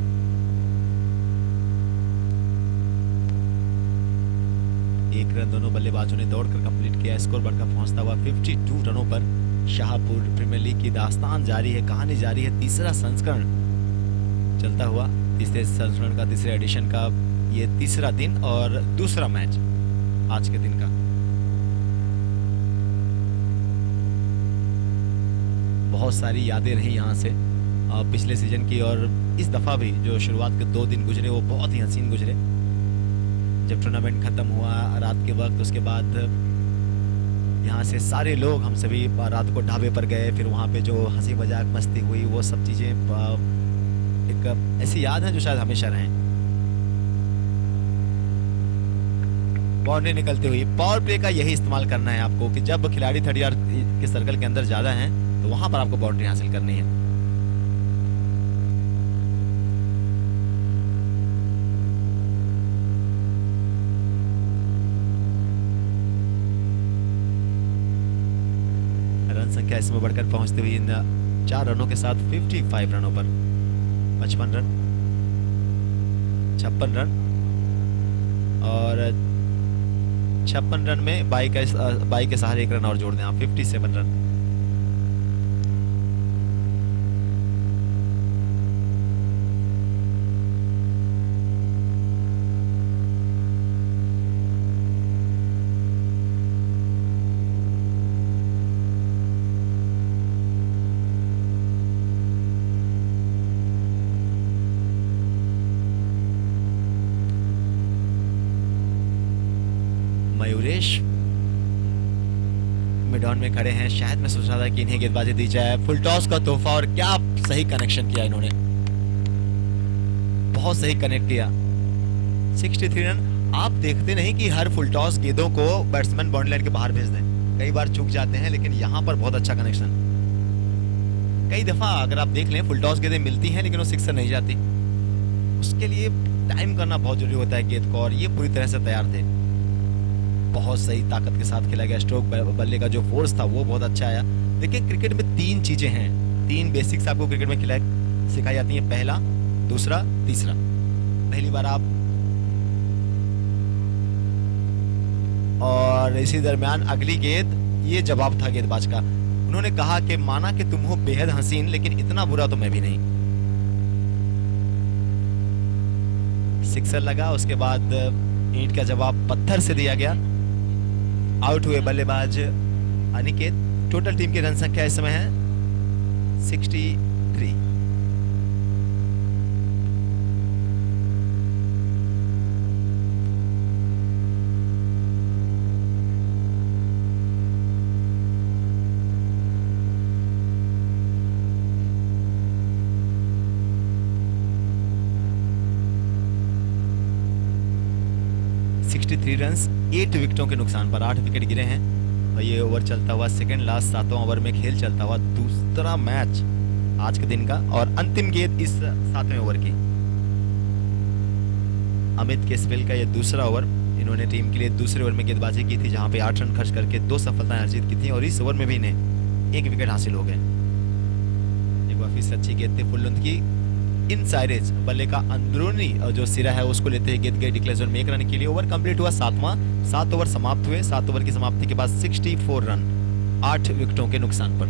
एक रन दोनों बल्लेबाजों ने दौड़कर कंप्लीट किया। स्कोर बढ़कर पहुंचता हुआ 52 रनों पर। शाहपुर प्रीमियर लीग की दास्तान जारी है, कहानी जारी है। तीसरा संस्करण चलता हुआ, तीसरे संस्करण का, तीसरे एडिशन का ये तीसरा दिन और दूसरा मैच आज के दिन का। बहुत सारी यादें रही यहाँ से पिछले सीजन की, और इस दफा भी जो शुरुआत के 2 दिन गुजरे वो बहुत ही हसीन गुजरे। जब टूर्नामेंट खत्म हुआ रात के वक्त, उसके बाद यहाँ से सारे लोग, हम सभी रात को ढाबे पर गए। फिर वहाँ पे जो हंसी मजाक मस्ती हुई, वो सब चीज़ें एक ऐसी याद है जो शायद हमेशा रहें। बाउंड्री निकलती हुई, पावर प्ले का यही इस्तेमाल करना है आपको कि जब खिलाड़ी 30 यार्ड के सर्कल के अंदर ज़्यादा हैं तो वहाँ पर आपको बाउंड्री हासिल करनी है। संख्या इसमें बढ़कर पहुंचती हुई इन 4 रनों के साथ 55 रनों पर। 55 रन, 56 रन और 56 रन में बाई के सहारे 1 रन और जोड़ दें आप, 57 रन। मयूरेश मिडॉन में खड़े हैं। शायद मैं सोच रहा था कि इन्हें गेंदबाजी दी जाए। फुल टॉस का तोहफा, और क्या सही कनेक्शन किया इन्होंने, बहुत सही कनेक्ट किया। 63 रन। आप देखते नहीं कि हर फुल टॉस गेंदों को बैट्समैन बाउंड्री लाइन के बाहर भेज दें, कई बार चूक जाते हैं, लेकिन यहाँ पर बहुत अच्छा कनेक्शन। कई दफा अगर आप देख लें फुल टॉस गेंदें मिलती हैं लेकिन वो सिक्सर नहीं जाती। उसके लिए टाइम करना बहुत जरूरी होता है गेंद को, और ये पूरी तरह से तैयार थे। बहुत सही ताकत के साथ खेला गया। स्ट्रोक बल्ले का जो फोर्स था वो बहुत अच्छा आया। देखिए क्रिकेट में 3 चीजें हैं, 3 बेसिक्स आपको क्रिकेट में सिखाई जाती हैं। पहला, दूसरा, तीसरा। पहली बार आप, और इसी दरमियान अगली गेंद, ये जवाब था गेंदबाज का। उन्होंने कहा कि माना कि तुम हो बेहद हसीन, लेकिन इतना बुरा तो मैं भी नहीं। सिक्सर लगा, उसके बाद ईंट का जवाब पत्थर से दिया गया। आउट हुए बल्लेबाज अनिकेत। टोटल टीम की रन संख्या इस समय है 63। रन 8 विकेटों के नुकसान पर 8 विकेट गिरे हैं। और ये ओवर चलता हुआ सेकंड लास्ट 7वां ओवर में खेल चलता हुआ दूसरा मैच आज के दिन का, और अंतिम गेंद इस 7वें ओवर की। अमित केसवेल का ये दूसरा ओवर। इन्होंने टीम के लिए दूसरे ओवर में गेंदबाजी की थी, जहां पे 8 रन खर्च करके 2 सफलताएं अर्जित की थी, और इस ओवर में भी इन्हें 1 विकेट हासिल हो गए। एक बार फिर से अच्छी गेंद थी फुल्लुंद की। इन साइडेज बल्ले का अंदरूनी जो सिरा है उसको लेते हुए गेंद गई डिक्लेयर जोन में 1 रन के लिए। ओवर कंप्लीट हुआ 7वां। 7 ओवर समाप्त हुए। 7 ओवर की समाप्ति के बाद 64 रन 8 विकेटों के नुकसान पर।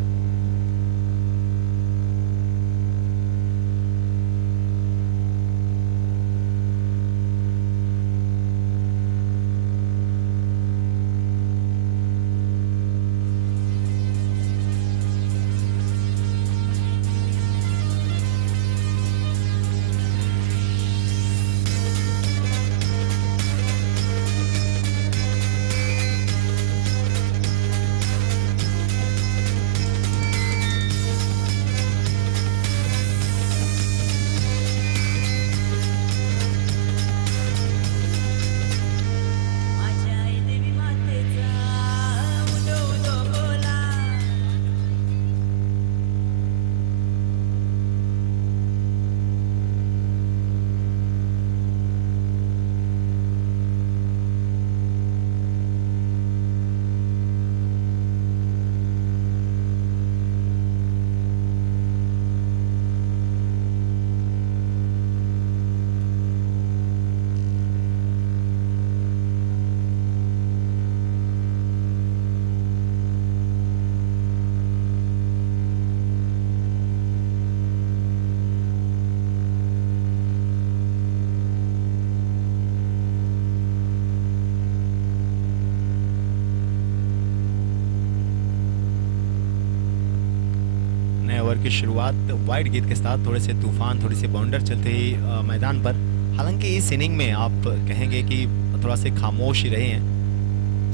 ओवर की शुरुआत वाइड गेंद के साथ थोड़े से तूफान, थोड़ी सी बाउंडर चलते ही मैदान पर। हालांकि इस इनिंग में आप कहेंगे कि थोड़ा से खामोश ही रहे हैं।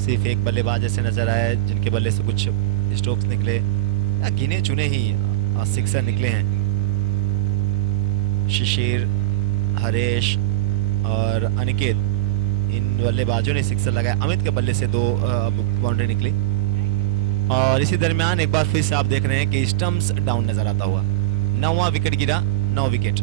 सिर्फ एक बल्लेबाज ऐसे नज़र आए जिनके बल्ले से कुछ स्ट्रोक्स निकले या गिने चुने ही सिक्सर निकले हैं। शिशिर, हरेश और अनिकेत, इन बल्लेबाजों ने सिक्सर लगाया। अमित के बल्ले से 2 बाउंड्री निकली। और इसी दरमियान एक बार फिर से आप देख रहे हैं कि स्टम्प्स डाउन नजर आता हुआ। 9वां विकेट गिरा, 9 विकेट।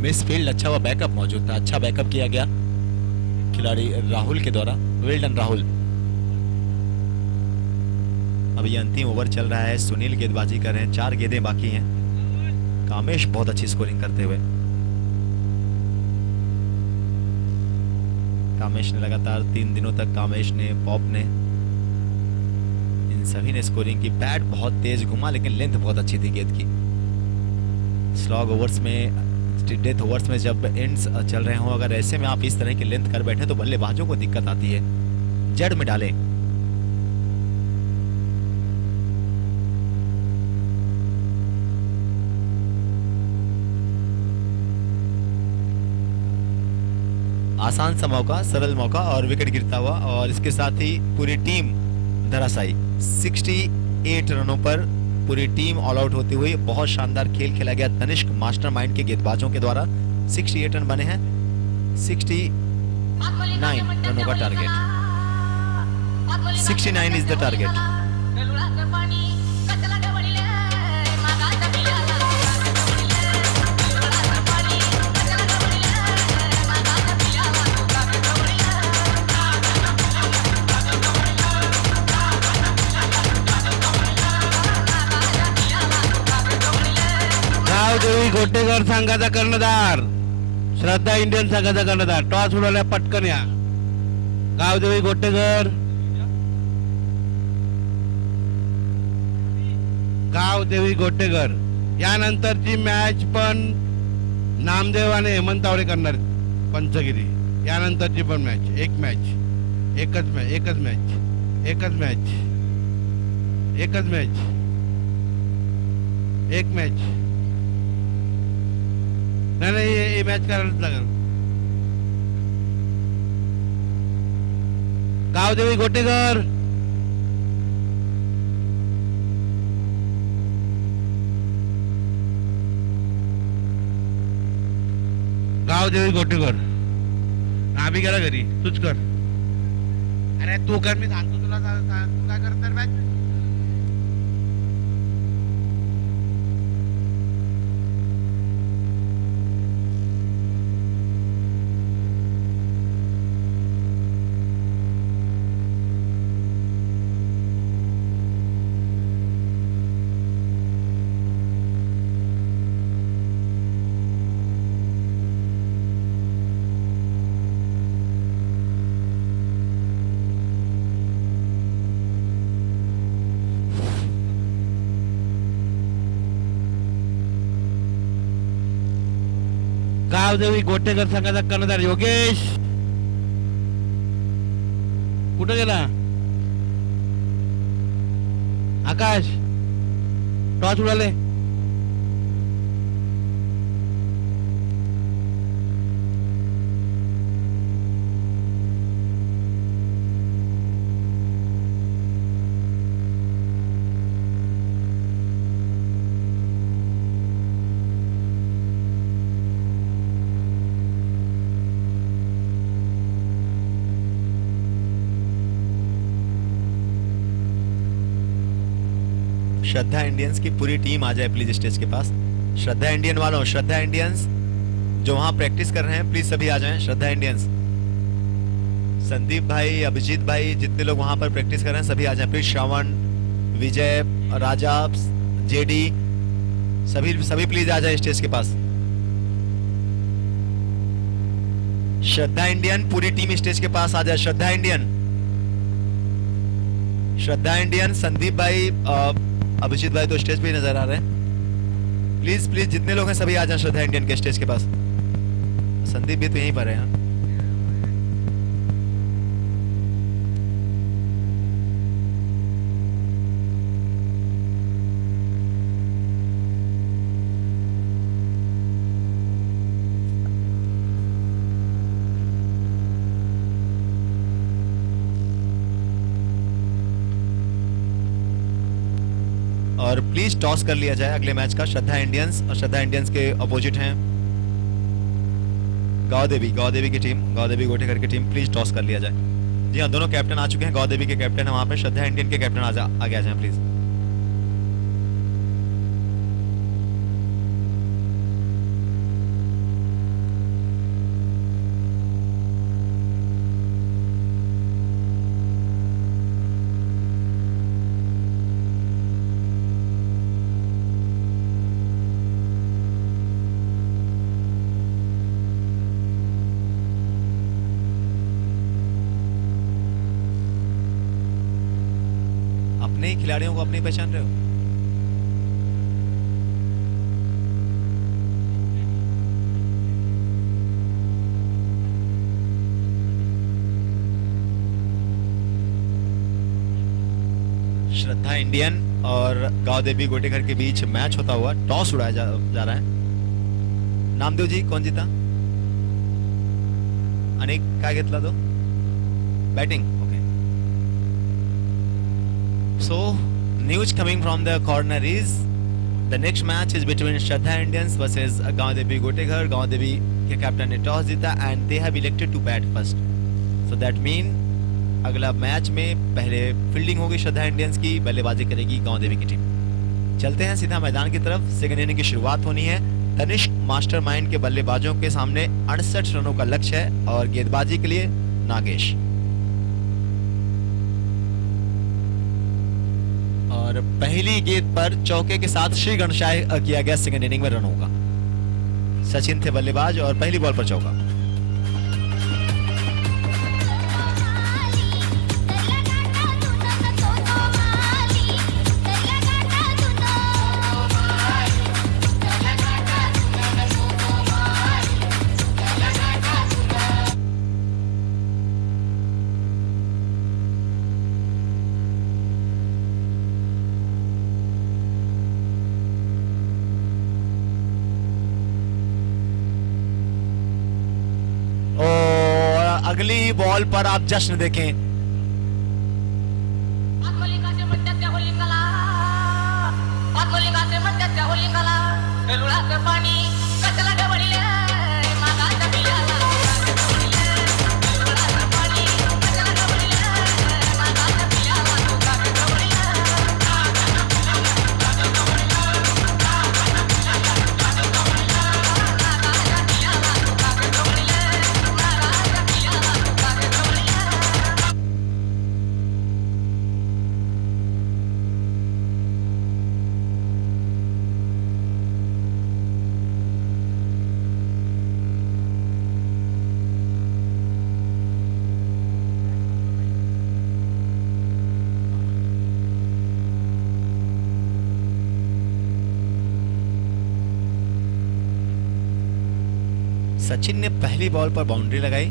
मिस फील्ड, अच्छा हुआ बैकअप मौजूद था, अच्छा बैकअप किया गया खिलाड़ी राहुल के द्वारा। Well done Rahul. अब ये अंतिम ओवर चल रहा है, सुनील गेंदबाजी कर रहे हैं, 4 गेंदें बाकी हैं। कामेश बहुत अच्छी स्कोरिंग करते हुए। कामेश ने लगातार 3 दिनों तक, कामेश ने, पॉप ने, इन सभी ने स्कोरिंग की। बैट बहुत तेज घुमा लेकिन लेंथ बहुत अच्छी थी गेंद की। स्लॉग ओवर्स में, डेथ ओवर्स में जब एंड्स चल रहे हो, अगर ऐसे में आप इस तरह की लेंथ कर बैठे तो बल्लेबाजों को दिक्कत आती है, जड़ में डालें। आसान सा मौका, सरल मौका और विकेट गिरता हुआ। और इसके साथ ही पूरी टीम धराशायी। 68 रनों पर पूरी ऑल आउट होती हुई। बहुत शानदार खेल खेला गया तनिष्क मास्टरमाइंड के गेंदबाजों के द्वारा। 68 रन बने हैं, 69 रनों का target. 69 is the target. Gavdevi Gotekar संघाचा कर्णधार, श्रद्धा इंडियन संघाचा कर्णधार. टॉस उडवल्या, पटकन या. गावदेवी गोटेकर, गावदेवी गोटेकर. यानंतरची मॅच पण नामदेव आणि हेमंत तावडे करणार पंचगिरी. यानंतरची पण मॅच, एकच मॅच, एकच मॅच, एकच मॅच, एकच मॅच, एक मॅच. नाही हे मॅच करायलाच लागेल. गावदेवी गोटेकर, गावदेवी गोटेकर. आम्ही गेला घरी, तूच कर. अरे तू कर, मी सांगतो तुला. तू काय करत मॅच. गावदेवी गोटेकर संघाचा कर्णधार योगेश कुठं गेला? आकाश टॉस उडाले. श्रद्धा इंडियंस की पूरी टीम आ जाए प्लीज स्टेज के पास. श्रद्धा इंडियन वालों, श्रद्धा इंडियंस जो वहां प्रैक्टिस कर रहे हैं प्लीज सभी आ जाएं. श्रद्धा इंडियंस, संदीप भाई, अभिजीत भाई, जितने लोग वहां पर प्रैक्टिस कर रहे हैं सभी आ जाएं please. Shravan, Vijay, Raja, JD, सभी सभी प्लीज आ जाए स्टेज के पास. श्रद्धा इंडियन पूरी टीम स्टेज के पास आ जाए. श्रद्धा इंडियन, श्रद्धा इंडियन, संदीप भाई, अभिजीत भाई तो स्टेज पे ही नजर आ रहे हैं. प्लीज प्लीज जितने लोग हैं सभी आ जाएं श्रद्धा इंडियन के स्टेज के पास. संदीप भी तो यहीं पर है. यहाँ और प्लीज टॉस कर लिया जाए अगले मैच का. श्रद्धा इंडियंस और श्रद्धा इंडियंस के अपोजिट हैं गावदेवी, गावदेवी की टीम, गावदेवी गोटेकर की टीम. प्लीज टॉस कर लिया जाए. जी हाँ, दोनों कैप्टन आ चुके हैं. गावदेवी के कैप्टन है वहां पे, श्रद्धा इंडियन के कैप्टन आगे आ जाए प्लीज. अपने ही खिलाड़ियों को अपनी पहचान रहे हो. श्रद्धा इंडियन और गावदेवी गोटेकर के बीच मैच होता हुआ टॉस उड़ाया जा रहा है. नामदेव जी कौन जीता? अनेक काय घेतला तो? Batting. So, news coming from the corner is the next match is between Shraddha Indians versus Gaodevi Goteghar. Gaodevi के कैप्टन ने टॉस जीता and they have elected to bat first. So that mean अगला match में पहले fielding होगी श्रद्धा Indians की, बल्लेबाजी करेगी गांवदेवी की टीम. चलते हैं सीधा मैदान की तरफ. सेकंड इनिंग की शुरुआत होनी है. तनिष्क मास्टरमाइंड के बल्लेबाजों के सामने 68 रनों का लक्ष्य है और गेंदबाजी के लिए नागेश. और पहली गेंद पर चौके के साथ श्री गणशाय किया गया सेकंड इनिंग में रनों का. सचिन थे बल्लेबाज और पहली बॉल पर चौका. अगली ही बॉल पर आप जश्न देखें. सचिन ने पहली बॉल पर बाउंड्री लगाई,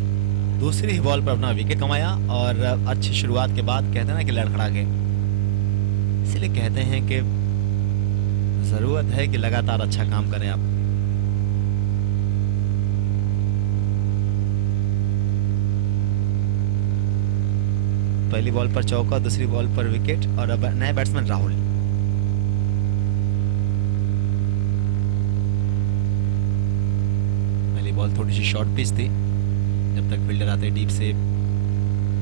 दूसरी ही बॉल पर अपना विकेट कमाया और अच्छी शुरुआत के बाद कहते हैं ना कि लड़खड़ा गए। इसलिए कहते हैं कि जरूरत है कि लगातार अच्छा काम करें आप। पहली बॉल पर चौका, दूसरी बॉल पर विकेट और अब नए बैट्समैन राहुल। पहली बॉल थोड़ी सी शॉर्ट पिच थी, जब तक फील्डर आते डीप से,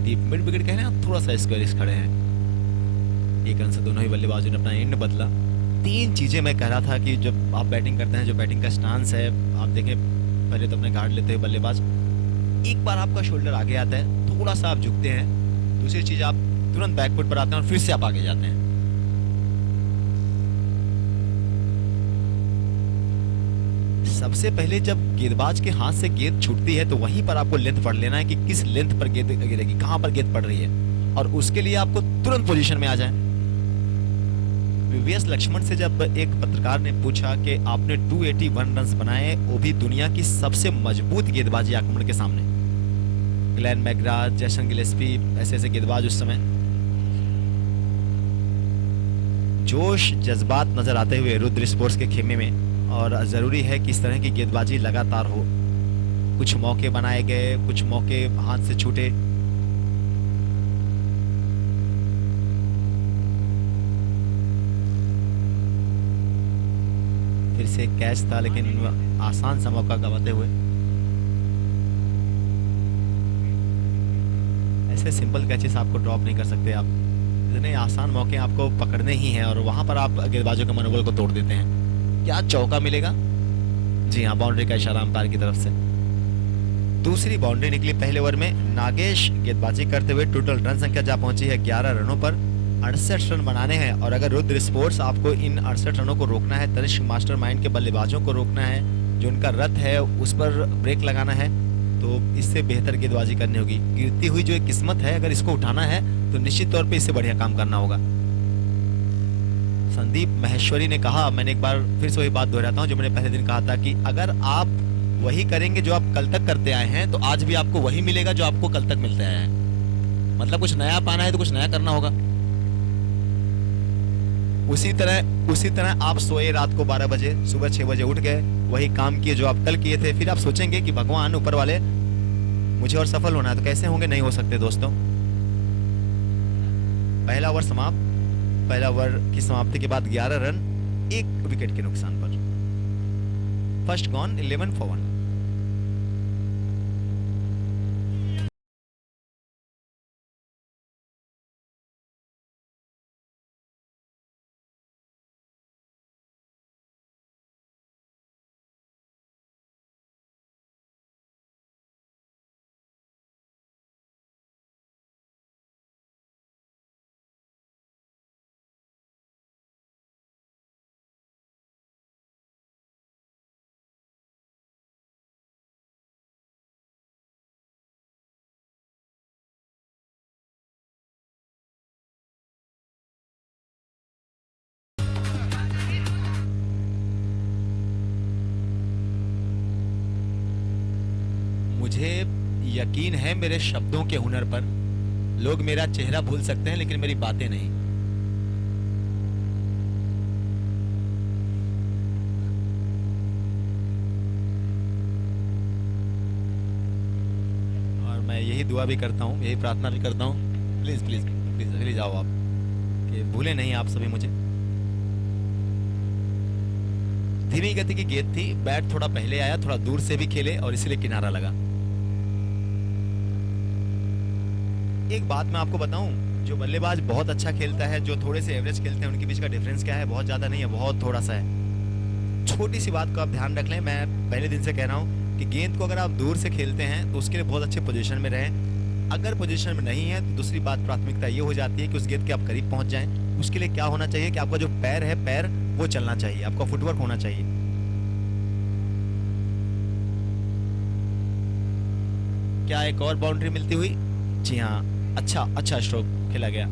डीप मिड विकेट कह रहे हैं, थोड़ा सा स्क्वायरिश खड़े हैं। एक रन से दोनों ही बल्लेबाजों ने अपना एंड बदला। तीन चीजें मैं कह रहा था कि जब आप बैटिंग करते हैं, जो बैटिंग का स्टांस है, आप देखें पहले तो अपने गार्ड लेते हैं बल्लेबाज, एक बार आपका शोल्डर आगे आता है, थोड़ा सा आप झुकते हैं, दूसरी चीज आप तुरंत बैकफुट पर आते हैं और फिर से आप आगे जाते हैं। सबसे पहले जब गेंदबाज के हाथ से गेंद छूटती है तो वहीं पर आपको लेंथ पढ़ लेना है कि किस लेंथ पर गेंद गिरेगी, कहां पर गेंद पड़ रही है, और उसके लिए आपको तुरंत पोजीशन में आ जाए। वीवीएस लक्ष्मण से जब एक पत्रकार ने पूछा कि आपने 281 रन बनाए, वो भी दुनिया की सबसे मजबूत गेंदबाजी आक्रमण के सामने, ग्लेन मैकग्रा, जैसन गिलेस्पी, ऐसे ऐसे गेंदबाज उस समय, जोश जज्बात नजर आते हुए रुद्र स्पोर्ट्स के खेमे में। और जरूरी है कि इस तरह की गेंदबाजी लगातार हो। कुछ मौके बनाए गए, कुछ मौके हाथ से छूटे। फिर से कैच था, लेकिन आसान सा मौका गंवाते हुए। ऐसे सिंपल कैचेस आपको ड्रॉप नहीं कर सकते आप, इतने आसान मौके आपको पकड़ने ही हैं और वहां पर आप गेंदबाजों के मनोबल को तोड़ देते हैं। क्या चौका मिलेगा? जी हाँ, बाउंड्री का इशारा अंपायर की तरफ से। दूसरी बाउंड्री निकली पहले ओवर में। नागेश गेंदबाजी करते हुए टोटल रन संख्या जा पहुंची है 11 रनों पर। 68 रन बनाने हैं और अगर रुद्र स्पोर्ट्स आपको इन 68 रनों को रोकना है, तनिष्क मास्टरमाइंड के बल्लेबाजों को रोकना है, जो उनका रथ है उस पर ब्रेक लगाना है, तो इससे बेहतर गेंदबाजी करनी होगी। गिरती हुई जो एक किस्मत है, अगर इसको उठाना है तो निश्चित तौर पे इससे बढ़िया काम करना होगा। संदीप महेश्वरी ने कहा, मैंने एक बार फिर से वही बात दोहराता हूं जो मैंने पहले दिन कहा था, कि अगर आप वही करेंगे जो आप कल तक करते आए हैं, तो आज भी आपको वही मिलेगा जो आपको कल तक मिलते आया है। मतलब कुछ नया पाना है तो कुछ नया करना होगा। उसी तरह आप सोए रात को 12 बजे, सुबह 6 बजे उठ गए, वही काम किए जो आप कल किए थे, फिर आप सोचेंगे कि भगवान ऊपर वाले मुझे और सफल होना है, तो कैसे होंगे? नहीं हो सकते दोस्तों। पहला ओवर समाप्त। पहला ओवर की समाप्ति के बाद 11 रन 1 विकेट के नुकसान पर। First gone 11 for 1। मुझे यकीन है मेरे शब्दों के हुनर पर। लोग मेरा चेहरा भूल सकते हैं लेकिन मेरी बातें नहीं। और मैं यही दुआ भी करता हूँ, यही प्रार्थना भी करता हूँ, प्लीज प्लीज प्लीज चले जाओ आप, कि भूले नहीं आप सभी मुझे। धीमी गति की गेंद थी, बैट थोड़ा पहले आया, थोड़ा दूर से भी खेले और इसलिए किनारा लगा। एक बात मैं आपको बताऊं, जो बल्लेबाज बहुत अच्छा खेलता है, जो थोड़े से एवरेज खेलते हैं, उनके बीच का डिफरेंस क्या है? बहुत ज्यादा नहीं है, बहुत थोड़ा सा है। छोटी सी बात को आप ध्यान रख लें। मैं पहले दिन से कह रहा हूं कि गेंद को अगर आप दूर से खेलते हैं तो उसके लिए बहुत अच्छे पोजीशन में रहें। अगर पोजीशन में नहीं है तो दूसरी बात, प्राथमिकता ये हो जाती है कि उस गेंद के आप करीब पहुंच जाएं। उसके लिए क्या होना चाहिए कि आपका जो पैर है, पैर वो चलना चाहिए, आपका फुटवर्क होना चाहिए। क्या एक और बाउंड्री मिलती हुई? जी हाँ, अच्छा स्ट्रोक खेला गया।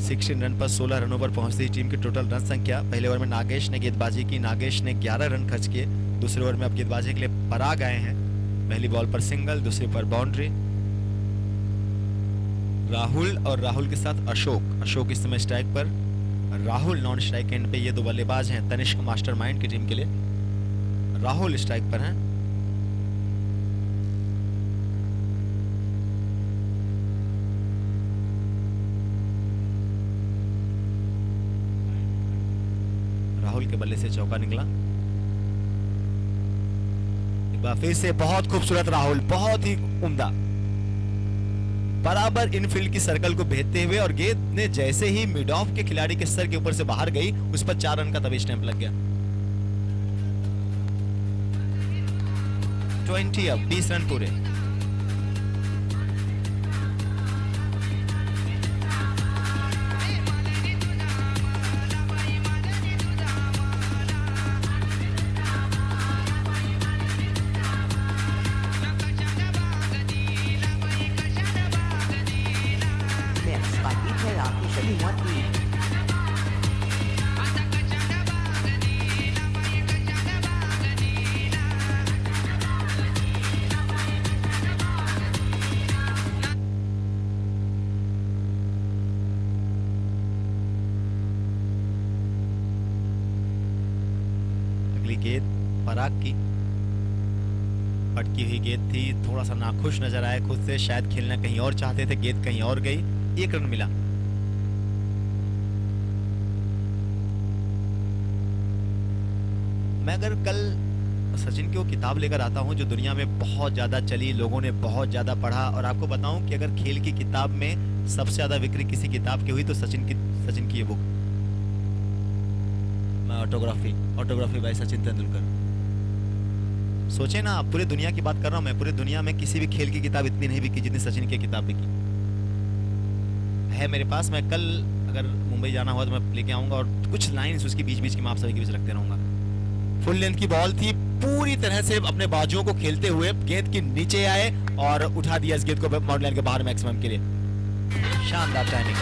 16 रन पर 16 रनों पर पहुंचती टीम की टोटल रन संख्या। पहले ओवर में नागेश ने गेंदबाजी की, नागेश ने 11 रन खर्च किए। दूसरे ओवर में अब गेंदबाजी के लिए पराग आए हैं। पहली बॉल पर सिंगल, दूसरी पर बाउंड्री। राहुल और राहुल के साथ अशोक इस समय स्ट्राइक पर, राहुल नॉन स्ट्राइक एंड पे। ये दो बल्लेबाज हैं तनिष्क मास्टरमाइंड की टीम के लिए। राहुल स्ट्राइक पर हैं। राहुल के बल्ले से चौका निकला। एक बार फिर से बहुत खूबसूरत राहुल, बहुत ही उम्दा, बराबर इनफील्ड की सर्कल को भेजते हुए, और गेंद ने जैसे ही मिड ऑफ के खिलाड़ी के सर के ऊपर से बाहर गई, उस पर 4 रन का तभी स्टैंप लग गया। 20 अब 20 रन पूरे। Mixed by DJ Aki Shani अगली गेंद पराग की, पटकी हुई गेंद थी। थोड़ा सा नाखुश नजर आया खुद से, शायद खेलना कहीं और चाहते थे, गेंद कहीं और गई। 1 रन मिला। मैं अगर कल सचिन की वो किताब लेकर आता हूं जो दुनिया में बहुत ज्यादा चली, लोगों ने बहुत ज्यादा पढ़ा, और आपको बताऊं कि अगर खेल की किताब में सबसे ज्यादा बिक्री किसी किताब की हुई तो सचिन की ये book, autobiography by Sachin Tendulkar. सोचे ना, पूरी दुनिया की बात कर रहा हूं मैं, पूरी दुनिया में किसी भी खेल की किताब इतनी नहीं बिकी जितनी सचिन की किताब बिकी है मेरे पास। मैं कल अगर मुंबई जाना हुआ तो मैं लेके आऊंगा, और कुछ लाइंस उसकी बीच बीच की मैं आप सभी के बीच रखते रहूंगा। फुल लेंथ की बॉल थी, पूरी तरह से अपने बाजुओं को खेलते हुए गेंद के नीचे आए और उठा दिया इस गेंद को बाउंड्री लाइन के बाहर मैक्सिमम के लिए। शानदार टाइमिंग।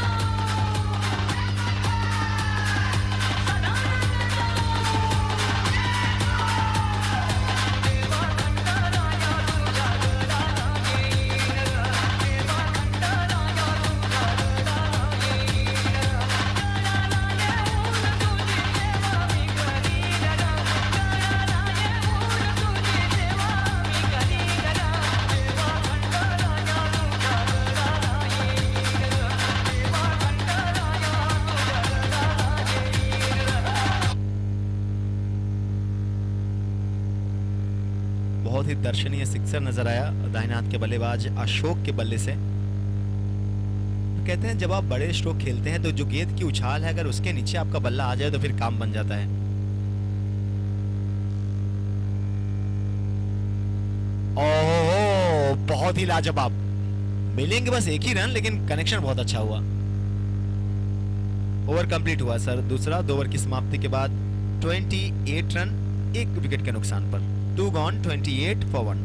बहुत ही दर्शनीय सिक्सर नजर आया दाहिने हाथ के बल्लेबाज अशोक के बल्ले से। कहते हैं जब आप बड़े स्ट्रोक खेलते हैं तो जो गेंद की उछाल है, अगर उसके नीचे आपका बल्ला आ जाए तो फिर काम बन जाता है। ओह, बहुत ही लाजवाब। मिलेंगे बस 1 ही रन, लेकिन कनेक्शन बहुत अच्छा हुआ। ओवर कंप्लीट हुआ सर दूसरा। 2 ओवर की समाप्ति के बाद 28 रन, 1 विकेट के नुकसान पर। 2 gone, 28 for 1।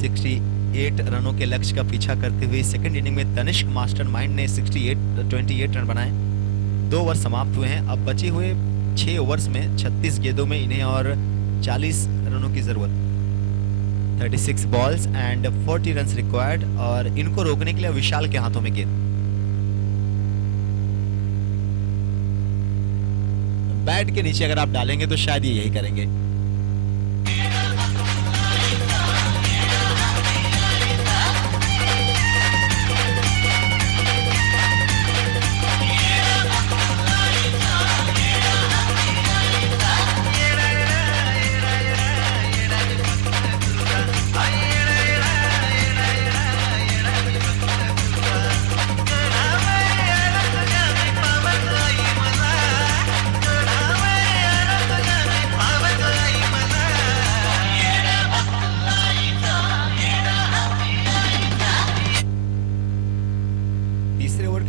(68 रनों के लक्ष्य का पीछा करते हुए सेकंड इनिंग में तनिष्क मास्टरमाइंड ने 28 रन बनाए। 2 ओवर समाप्त हुए हैं। अब बचे हुए 6 ओवर्स में 36 गेंदों में इन्हें और 40 रनों की जरूरत। 36 बॉल्स एंड 40 रन्स रिक्वायर्ड, और इनको रोकने के लिए विशाल के हाथों में गेंद। बैट के नीचे अगर आप डालेंगे तो शायद ये यही करेंगे।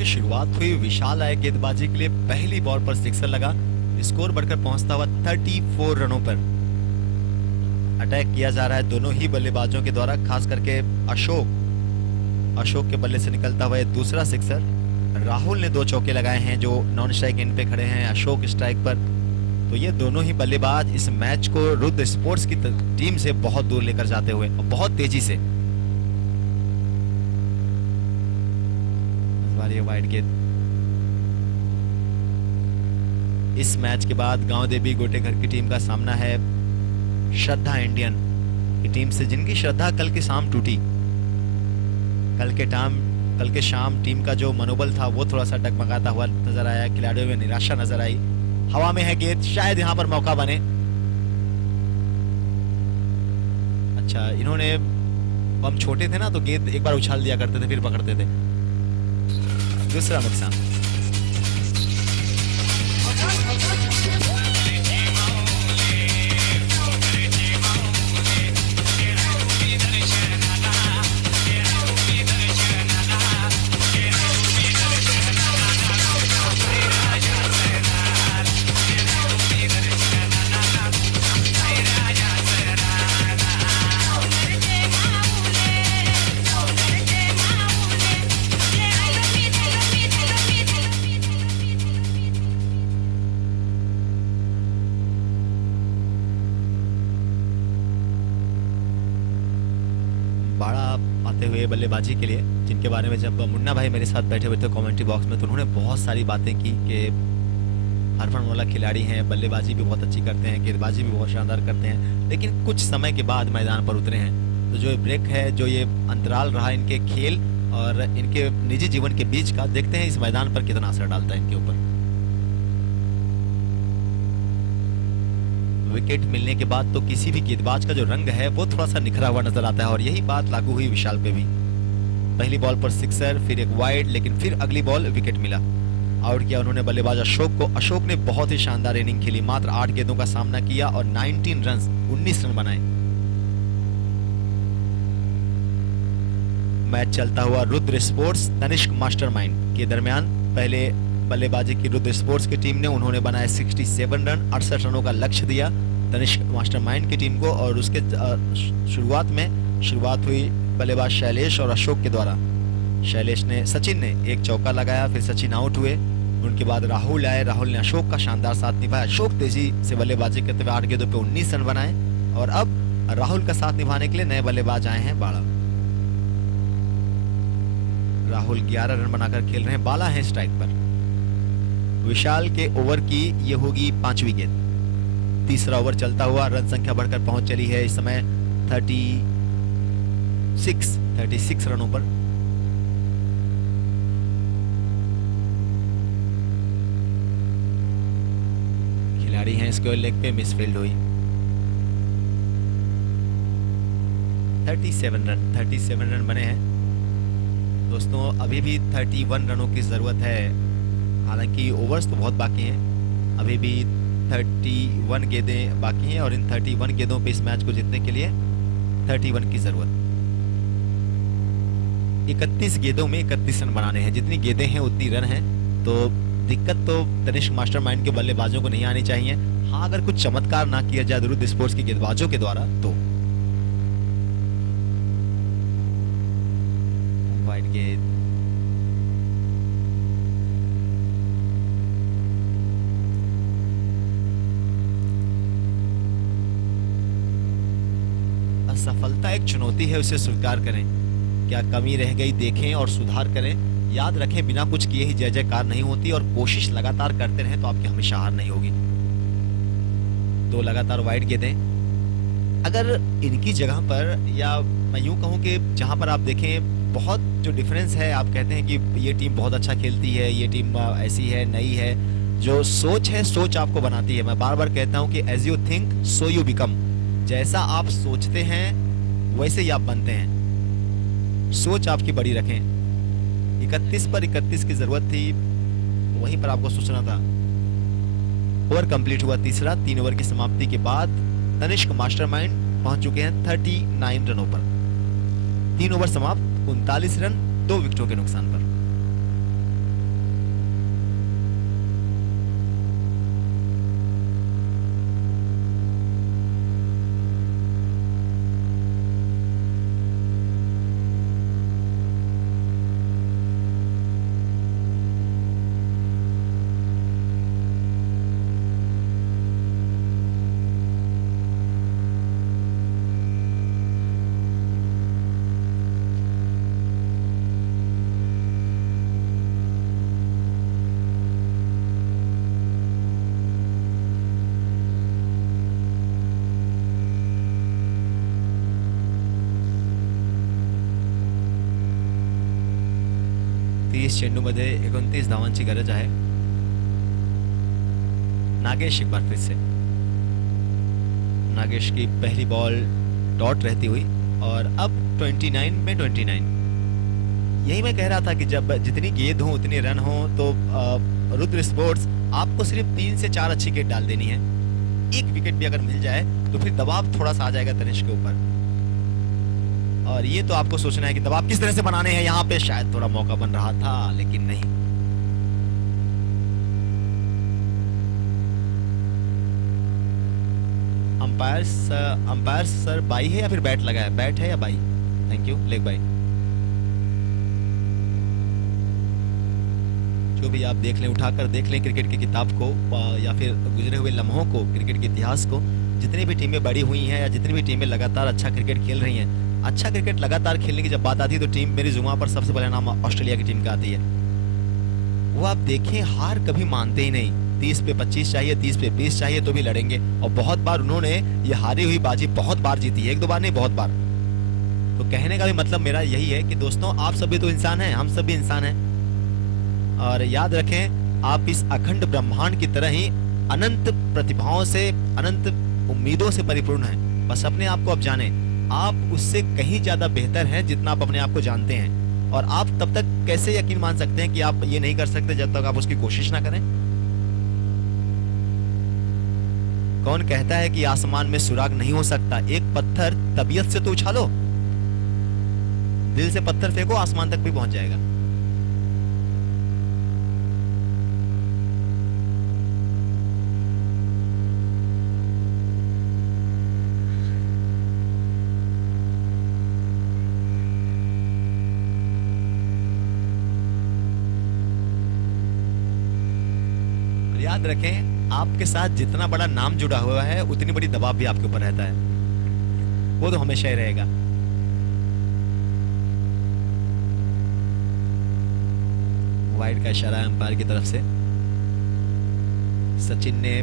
की शुरुआत हुई विशाल आए गेंदबाजी के लिए। पहली बॉल पर सिक्सर लगा, स्कोर बढ़कर पहुंचता हुआ 34 रनों पर। अटैक किया जा रहा है दोनों ही बल्लेबाजों के द्वारा, खास करके अशोक के बल्ले से निकलता हुआ दूसरा सिक्सर। राहुल ने 2 चौके लगाए हैं जो नॉन स्ट्राइक एंड पे खड़े हैं, अशोक स्ट्राइक पर। तो ये दोनों ही बल्लेबाज इस मैच को रुद्र स्पोर्ट्स की टीम से बहुत दूर लेकर जाते हुए और बहुत तेजी से। इस बार ये वाइड गेंद। इस मैच के बाद गांव देवी गोटेघर की टीम का सामना है श्रद्धा इंडियन की टीम से, जिनकी श्रद्धा कल की शाम टूटी। कल के शाम टीम का जो मनोबल था वो थोड़ा सा डगमगाता हुआ नजर आया, खिलाड़ियों में निराशा नजर आई। हवा में है गेंद, शायद यहां पर मौका बने। अच्छा, इन्होंने, हम छोटे थे ना तो गेंद एक बार उछाल दिया करते थे फिर पकड़ते थे। दूसरा नुकसान। आते हुए बल्लेबाजी के लिए, जिनके बारे में जब मुन्ना भाई मेरे साथ बैठे हुए थे कमेंट्री बॉक्स में, तो उन्होंने बहुत सारी बातें की कि हरफन वाला खिलाड़ी हैं, बल्लेबाजी भी बहुत अच्छी करते हैं, गेंदबाजी भी बहुत शानदार करते हैं, लेकिन कुछ समय के बाद मैदान पर उतरे हैं। तो जो ब्रेक है, जो ये अंतराल रहा इनके खेल और इनके निजी जीवन के बीच का, देखते हैं इस मैदान पर कितना असर डालता है इनके ऊपर। विकेट मिलने के बाद तो किसी भी गेंदबाज का जो रंग है वो थोड़ा सा निखरा हुआ नजर आता है, और यही बात लागू हुई विशाल पे भी। पहली बॉल पर सिक्सर, फिर एक वाइड, लेकिन फिर अगली बॉल विकेट मिला। आउट किया उन्होंने बल्लेबाज अशोक को। अशोक ने बहुत ही शानदार इनिंग खेली, मात्र 8 गेंदों का सामना किया और 19 रन 19 रन बनाए। मैच चलता हुआ रुद्र स्पोर्ट्स तनिष्क मास्टरमाइंड के दरमियान। पहले बल्लेबाजी की रुद्र स्पोर्ट्स की टीम ने, उन्होंने बनाए 67 रन, 68 रनों का लक्ष्य दिया तनिष्क मास्टरमाइंड की टीम को। और उसके शुरुआत हुई बल्लेबाज शैलेश और अशोक के द्वारा। सचिन ने एक चौका लगाया, फिर सचिन आउट हुए। उनके बाद राहुल आए, राहुल ने अशोक का शानदार साथ निभाया। अशोक तेजी से बल्लेबाजी करते हुए 8 गेंदों पे 19 रन बनाए। और अब राहुल का साथ निभाने के लिए नए बल्लेबाज आए हैं बाला। राहुल 11 रन बनाकर खेल रहे हैं, बाला है स्ट्राइक पर। विशाल के ओवर की ये होगी 5वीं गेंद। तीसरा ओवर चलता हुआ, रन संख्या बढ़कर पहुंच चली है इस समय 36 रनों पर। खिलाड़ी हैं स्क्वायर लेग पे, मिसफील्ड हुई। 37 रन बने हैं दोस्तों। अभी भी 31 रनों की जरूरत है, हालांकि ओवर्स तो बहुत बाकी हैं। अभी भी 31 गेंदें बाकी हैं और इन 31 गेंदों पे इस मैच को जीतने के लिए 31 की जरूरत। 31 गेंदों में 31 रन बनाने हैं, जितनी गेंदें हैं उतनी रन हैं। तो दिक्कत तो तनिष्क मास्टरमाइंड के बल्लेबाजों को नहीं आनी चाहिए। हाँ, अगर कुछ चमत्कार ना किया जाए रुद्र स्पोर्ट्स के गेंदबाजों के द्वारा तो। वाइड गेंद, असफलता एक चुनौती है, उसे स्वीकार करें। क्या कमी रह गई देखें और सुधार करें। याद रखें, बिना कुछ किए ही जय जयकार नहीं होती, और कोशिश लगातार करते रहें तो आपकी हमेशा हार नहीं होगी। 2 लगातार वाइड गेंदें। अगर इनकी जगह पर, या मैं यूं कहूं कि जहां पर आप देखें बहुत जो डिफरेंस है, आप कहते हैं कि ये टीम बहुत अच्छा खेलती है, ये टीम ऐसी है, नई है। जो सोच है, सोच आपको बनाती है। मैं बार बार कहता हूं कि as you think so you become. जैसा आप सोचते हैं वैसे ही आप बनते हैं। सोच आपकी बड़ी रखें। 31 पर 31 की जरूरत थी, वहीं पर आपको सोचना था। ओवर कंप्लीट हुआ तीसरा। 3 ओवर की समाप्ति के बाद तनिष्क मास्टरमाइंड पहुंच चुके हैं 39 रनों पर। 3 ओवर समाप्त, 39 रन 2 विकेटों के नुकसान पर। 30 चेंडूमध्ये 29 धावांची गरज आहे. नागेश एक बार फिर से. नागेश की पहली बॉल डॉट रहती हुई और अब 29 में 29. यही मैं कह रहा था कि जब जितनी गेंद हो उतनी रन हो तो रुद्र स्पोर्ट्स आपको सिर्फ 3 से 4 अच्छी गेंद डाल देनी है. एक विकेट भी अगर मिल जाए तो फिर दबाव थोड़ा सा आ जाएगा तनिष्क के ऊपर. और ये तो आपको सोचना है कि दबाव किस तरह से बनाने हैं. यहाँ पे शायद थोड़ा मौका बन रहा था लेकिन नहीं. अंपायर सर बाई है या फिर बैट लगा है? बैट है या by? Thank you. Leg bye. जो भी आप देख लें, उठाकर देख लें क्रिकेट की किताब को या फिर गुजरे हुए लम्हों को, क्रिकेट के इतिहास को. जितनी भी टीमें बड़ी हुई हैं या जितनी भी टीमें लगातार अच्छा क्रिकेट खेल रही हैं, अच्छा क्रिकेट लगातार खेलने की जब बात आती है तो टीम मेरी जुमा पर सबसे पहले नाम ऑस्ट्रेलिया की टीम का आती है. वो आप देखें हार कभी मानते ही नहीं. 30 पे 25 चाहिए, 30 पे 20 चाहिए तो भी लड़ेंगे. और बहुत बार उन्होंने ये हारी हुई बाजी बहुत बार जीती है. 1-2 बार नहीं, बहुत बार. तो कहने का भी मतलब मेरा यही है कि दोस्तों आप सभी तो इंसान हैं, हम सब भी इंसान हैं. और याद रखें आप इस अखंड ब्रह्मांड की तरह ही अनंत प्रतिभाओं से, अनंत उम्मीदों से परिपूर्ण हैं. बस अपने आप को आप जाने, आप उससे कहीं ज्यादा बेहतर हैं जितना आप अपने आप को जानते हैं. और आप तब तक कैसे यकीन मान सकते हैं कि आप ये नहीं कर सकते जब तक आप उसकी कोशिश ना करें. कौन कहता है कि आसमान में सुराग नहीं हो सकता? एक पत्थर तबीयत से तो उछालो, दिल से पत्थर फेंको, आसमान तक भी पहुंच जाएगा. याद रखें आपके साथ जितना बड़ा नाम जुड़ा हुआ है उतनी बड़ी दबाव भी आपके ऊपर रहता है. वो तो हमेशा ही रहेगा. वाइड का इशारा है अंपायर की तरफ से. सचिन ने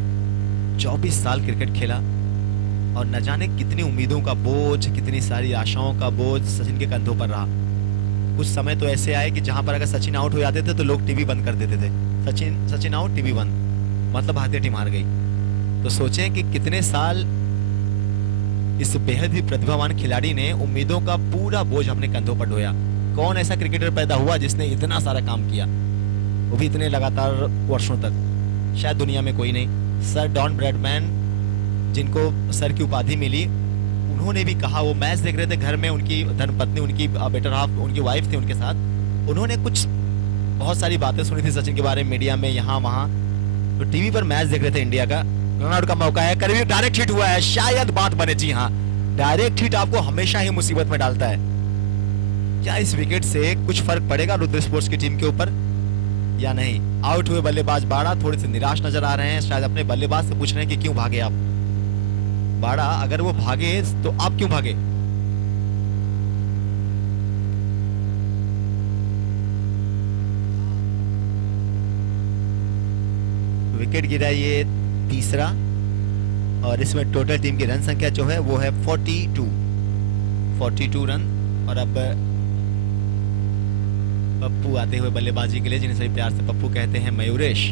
24 साल क्रिकेट खेला और न जाने कितनी उम्मीदों का बोझ, कितनी सारी आशाओं का बोझ सचिन के कंधों पर रहा. कुछ समय तो ऐसे आए कि जहां पर अगर सचिन आउट हो जाते थे तो लोग टीवी बंद कर देते थे. सचिन आउट, टीवी बंद, मतलब भारतीय टीम हार गई. तो सोचें कि कितने साल इस बेहद ही प्रतिभावान खिलाड़ी ने उम्मीदों का पूरा बोझ अपने कंधों पर ढोया. कौन ऐसा क्रिकेटर पैदा हुआ जिसने इतना सारा काम किया, वो भी इतने लगातार वर्षों तक? शायद दुनिया में कोई नहीं. सर डॉन ब्रैडमैन, जिनको सर की उपाधि मिली, उन्होंने भी कहा, वो मैच देख रहे थे घर में, उनकी धर्मपत्नी, उनकी बेटर हाफ, उनकी वाइफ थी उनके साथ. उन्होंने कुछ बहुत सारी बातें सुनी थी सचिन के बारे में मीडिया में, यहाँ वहाँ. तो टीवी पर मैच देख रहे थे इंडिया का. रन आउट का मौका है, करीब डायरेक्ट हिट हुआ है, शायद बात बने. जी हाँ, डायरेक्ट हिट आपको हमेशा ही मुसीबत में डालता है. क्या इस विकेट से कुछ फर्क पड़ेगा रुद्र स्पोर्ट्स की टीम के ऊपर या नहीं? आउट हुए बल्लेबाज बाड़ा थोड़े से निराश नजर आ रहे हैं. शायद अपने बल्लेबाज से पूछ रहे हैं कि क्यों भागे आप. बाड़ा, अगर वो भागे तो आप क्यों भागे? विकेट गिरा ये तीसरा और इसमें टोटल टीम की रन संख्या जो है वो है 42 रन. और अब पप्पू आते हुए बल्लेबाजी के लिए, जिन्हें सभी प्यार से पप्पू कहते हैं, मयूरेश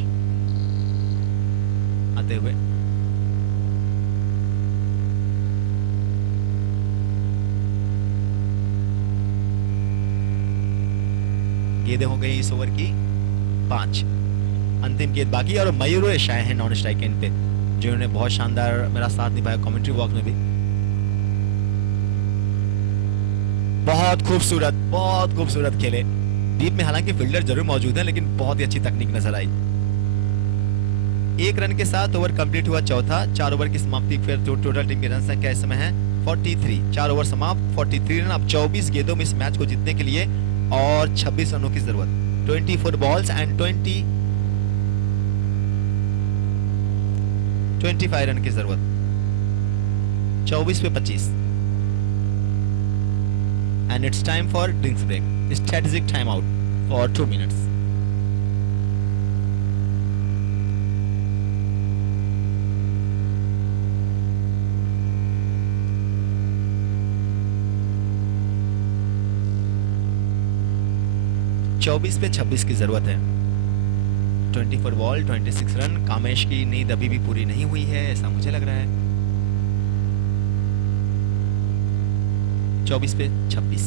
आते हुए. गेंदें हो गई इस ओवर की 5. अंतिम गेंद बाकी और मयूरेश आए हैं नॉन स्ट्राइक एंड पे, जिन्होंने बहुत शानदार मेरा साथ निभाया कमेंट्री बॉक्स में भी. बहुत खूबसूरत खेले. डीप में हालांकि फील्डर जरूर मौजूद है लेकिन बहुत ही अच्छी तकनीक नजर आई. 1 रन के साथ ओवर कंप्लीट हुआ चौथा. 4 ओवर की समाप्ति, फिर टोटल टीम की रन संख्या इस समय है 43. 4 ओवर समाप्त, 43 रन. अब 24 गेंदों में इस मैच को जीतने के लिए और 26 रनों की जरूरत. 24 बॉल्स एंड 25 रन की जरूरत. 24 पे 25. And it's time for drinks break. Strategic time out for 2 minutes. 24 पे 26 की जरूरत है। 24 बॉल 26 रन। कामेश की नींद अभी भी पूरी नहीं हुई है, ऐसा मुझे लग रहा है। 24 पे 26।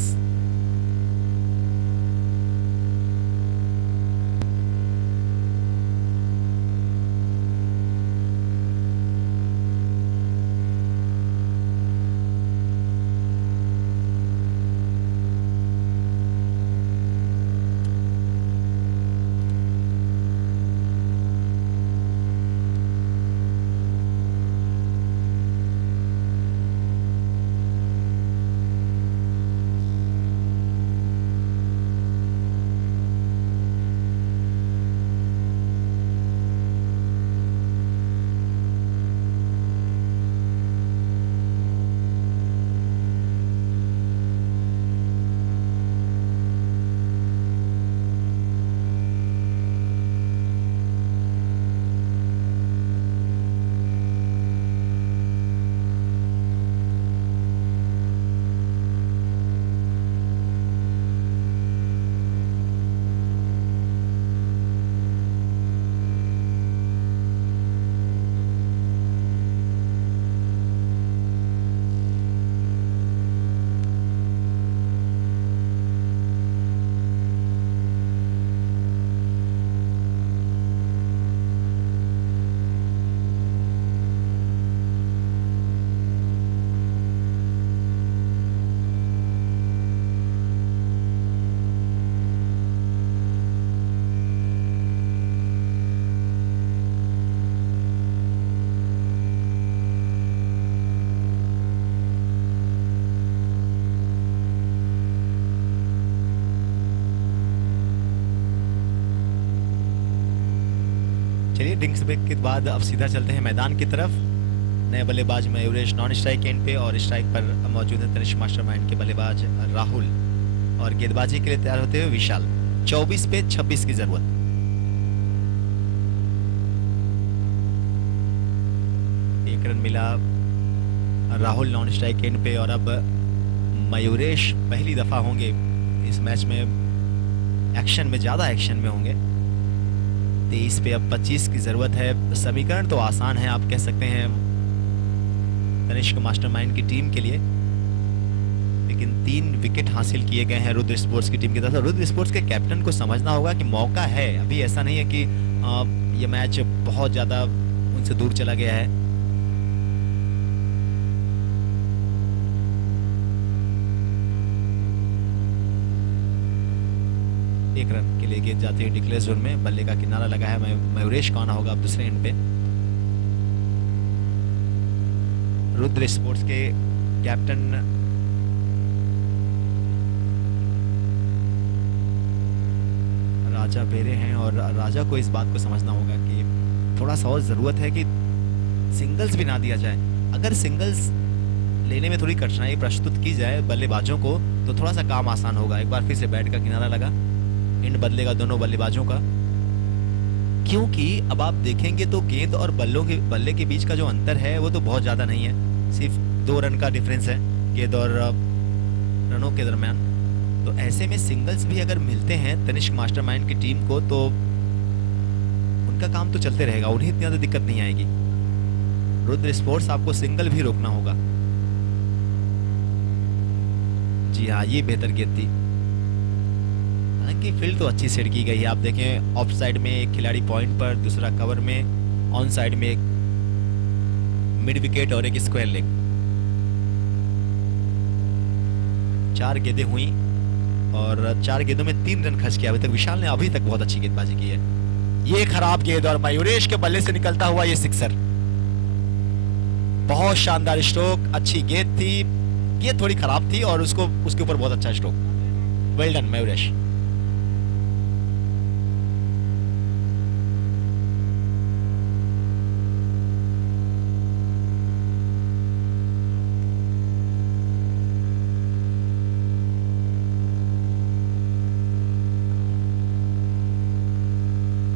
चलिए ड्रिंक्स ब्रेक के बाद अब सीधा चलते हैं मैदान की तरफ। नए बल्लेबाज मयूरेश नॉन स्ट्राइक एंड पे और स्ट्राइक पर मौजूद है तनिष्क मास्टरमाइंड के बल्लेबाज राहुल और गेंदबाजी के लिए तैयार होते हुए विशाल। 24 पे 26 की जरूरत। एक रन मिला राहुल नॉन स्ट्राइक एंड पे और अब मयूरेश पहली दफा होंगे इस मैच में एक्शन में, ज्यादा एक्शन में होंगे। 23 पे अब 25 की जरूरत है। समीकरण तो आसान है, आप कह सकते हैं तनिष्क मास्टरमाइंड की टीम के लिए, लेकिन 3 विकेट हासिल किए गए हैं रुद्र स्पोर्ट्स की टीम की तरफ से। रुद्र स्पोर्ट्स के कैप्टन को समझना होगा कि मौका है, अभी ऐसा नहीं है कि ये मैच बहुत ज्यादा उनसे दूर चला गया है। एक रन के लिए गेंद जाती है डिक्लेयर जोन में। बल्ले का किनारा लगा है मयूरेश। कौन होगा अब दूसरे एंड पे? रुद्र स्पोर्ट्स के कैप्टन राजा बेरे हैं और राजा को इस बात को समझना होगा कि थोड़ा सा और जरूरत है कि सिंगल्स भी ना दिया जाए। अगर सिंगल्स लेने में थोड़ी कठिनाई प्रस्तुत की जाए बल्लेबाजों को तो थोड़ा सा काम आसान होगा। एक बार फिर से बैट का किनारा लगा। एंड बदलेगा दोनों बल्लेबाजों का, क्योंकि अब आप देखेंगे तो गेंद और बल्ले के बीच का जो अंतर है वो तो बहुत ज्यादा नहीं है, सिर्फ 2 रन का डिफरेंस है गेंद और रनों के दरमियान। तो ऐसे में सिंगल्स भी अगर मिलते हैं तनिष्क मास्टरमाइंड की टीम को तो उनका काम तो चलते रहेगा, उन्हें इतनी ज्यादा दिक्कत नहीं आएगी। रुद्र स्पोर्ट्स आपको सिंगल भी रोकना होगा। जी हाँ, ये बेहतर गेंद थी। हालांकि फील्ड तो अच्छी सेट की गई है। आप देखें ऑफ साइड में एक खिलाड़ी पॉइंट पर, दूसरा कवर में, ऑन साइड में एक मिड विकेट और एक स्क्वायर लेग। 4 गेंदें हुई और 4 गेंदों में 3 रन खर्च किया अभी तक विशाल ने। अभी तक बहुत अच्छी गेंदबाजी की है। ये खराब गेंद और मयूरेश के बल्ले से निकलता हुआ ये सिक्सर। बहुत शानदार स्ट्रोक, अच्छी गेंद थी। गेंद थोड़ी खराब थी और उसके ऊपर बहुत अच्छा stroke. Well done Mayuresh.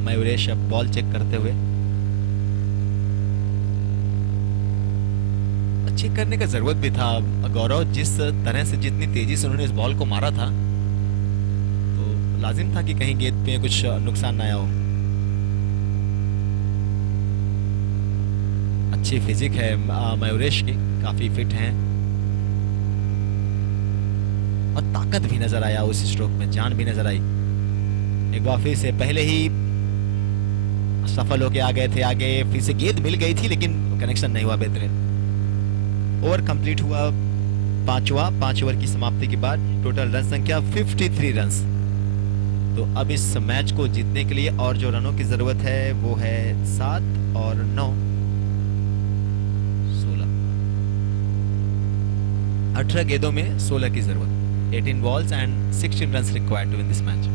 Mayuresh अब बॉल चेक करते हुए। चेक करने का जरूरत भी था गौरव, जिस तरह से जितनी तेजी से उन्होंने इस बॉल को मारा था तो लाजिम था कि कहीं गेंद पे कुछ नुकसान ना आया हो। अच्छी फिजिक है मयूरेश की, काफी फिट हैं और ताकत भी नजर आया उस स्ट्रोक में, जान भी नजर आई। एक बार फिर से पहले ही सफल होके आ गए थे आगे, फिर से गेंद मिल गई थी लेकिन कनेक्शन नहीं हुआ बेहतरीन। ओवर कंप्लीट हुआ पांचवा, 5 ओवर की समाप्ति के बाद टोटल रन संख्या 53 रन्स। तो अब इस मैच को जीतने के लिए और जो रनों की जरूरत है वो है 7 और 9 16, 18 गेंदों में 16 की जरूरत। 18 balls and 16 runs required to win this match.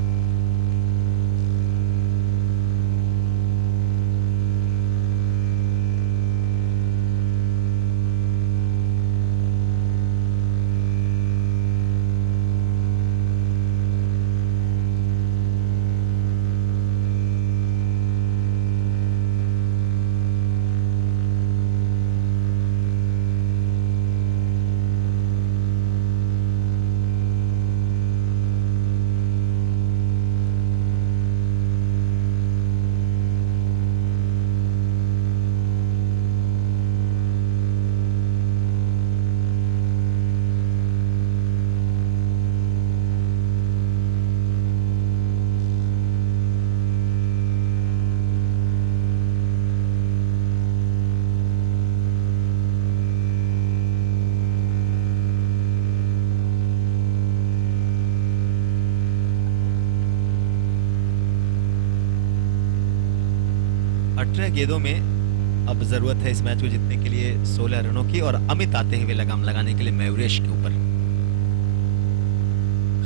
गेंदों में अब जरूरत है इस मैच को जीतने के लिए 16 रनों की, और अमित आते हुए लगाम लगाने के लिए मयूरेश के ऊपर।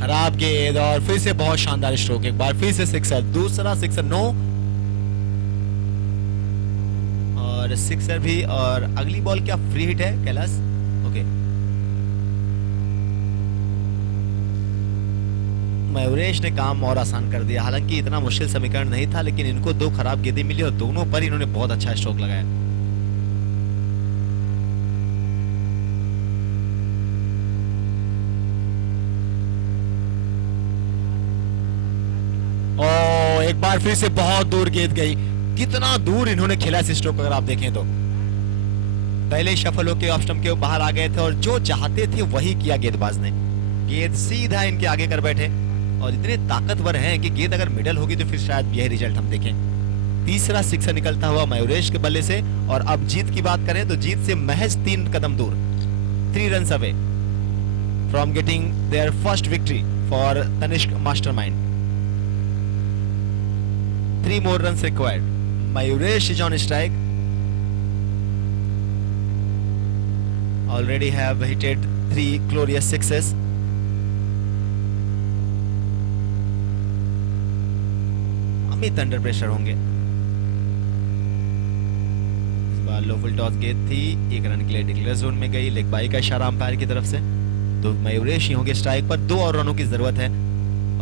खराब गेंद और फिर से बहुत शानदार स्ट्रोक, एक बार फिर से सिक्सर, दूसरा सिक्सर, 9 और सिक्सर भी। और अगली बॉल क्या फ्री हिट है कैलाश? ओके, मयूरेश ने काम और आसान कर दिया। हालांकि इतना मुश्किल समीकरण नहीं था, लेकिन इनको 2 खराब गेंदें मिली और दोनों पर इन्होंने बहुत अच्छा स्ट्रोक लगाया। ओ, एक बार फिर से बहुत दूर गेंद गई। कितना दूर इन्होंने खेला इस स्ट्रोक, अगर आप देखें तो। पहले शफल होकर ऑफ स्टंप के बाहर आ गए थे और जो चाहते थे वही किया गेंदबाज ने। गेंद सीधा इनके आगे कर बैठे और इतने ताकतवर हैं कि गेंद अगर मिडल होगी तो फिर शायद यही रिजल्ट हम देखें। तीसरा सिक्सर निकलता हुआ मयूरेश के बल्ले से। और अब जीत की बात करें तो जीत से महज 3 कदम दूर, 3 runs away from getting their first victory for Tanishq mastermind. 3 more runs required. Mayuresh is on strike. Already have hitted 3 glorious sixes. Amit under pressure होंगे। इस बार लो फुल टॉस गेंद थी, 1 रन के लिए डिक्लेयर जोन में गई, लेग बाई का इशारा अंपायर की तरफ से। तो मयूरेश ही होंगे स्ट्राइक पर। 2 और रनों की जरूरत है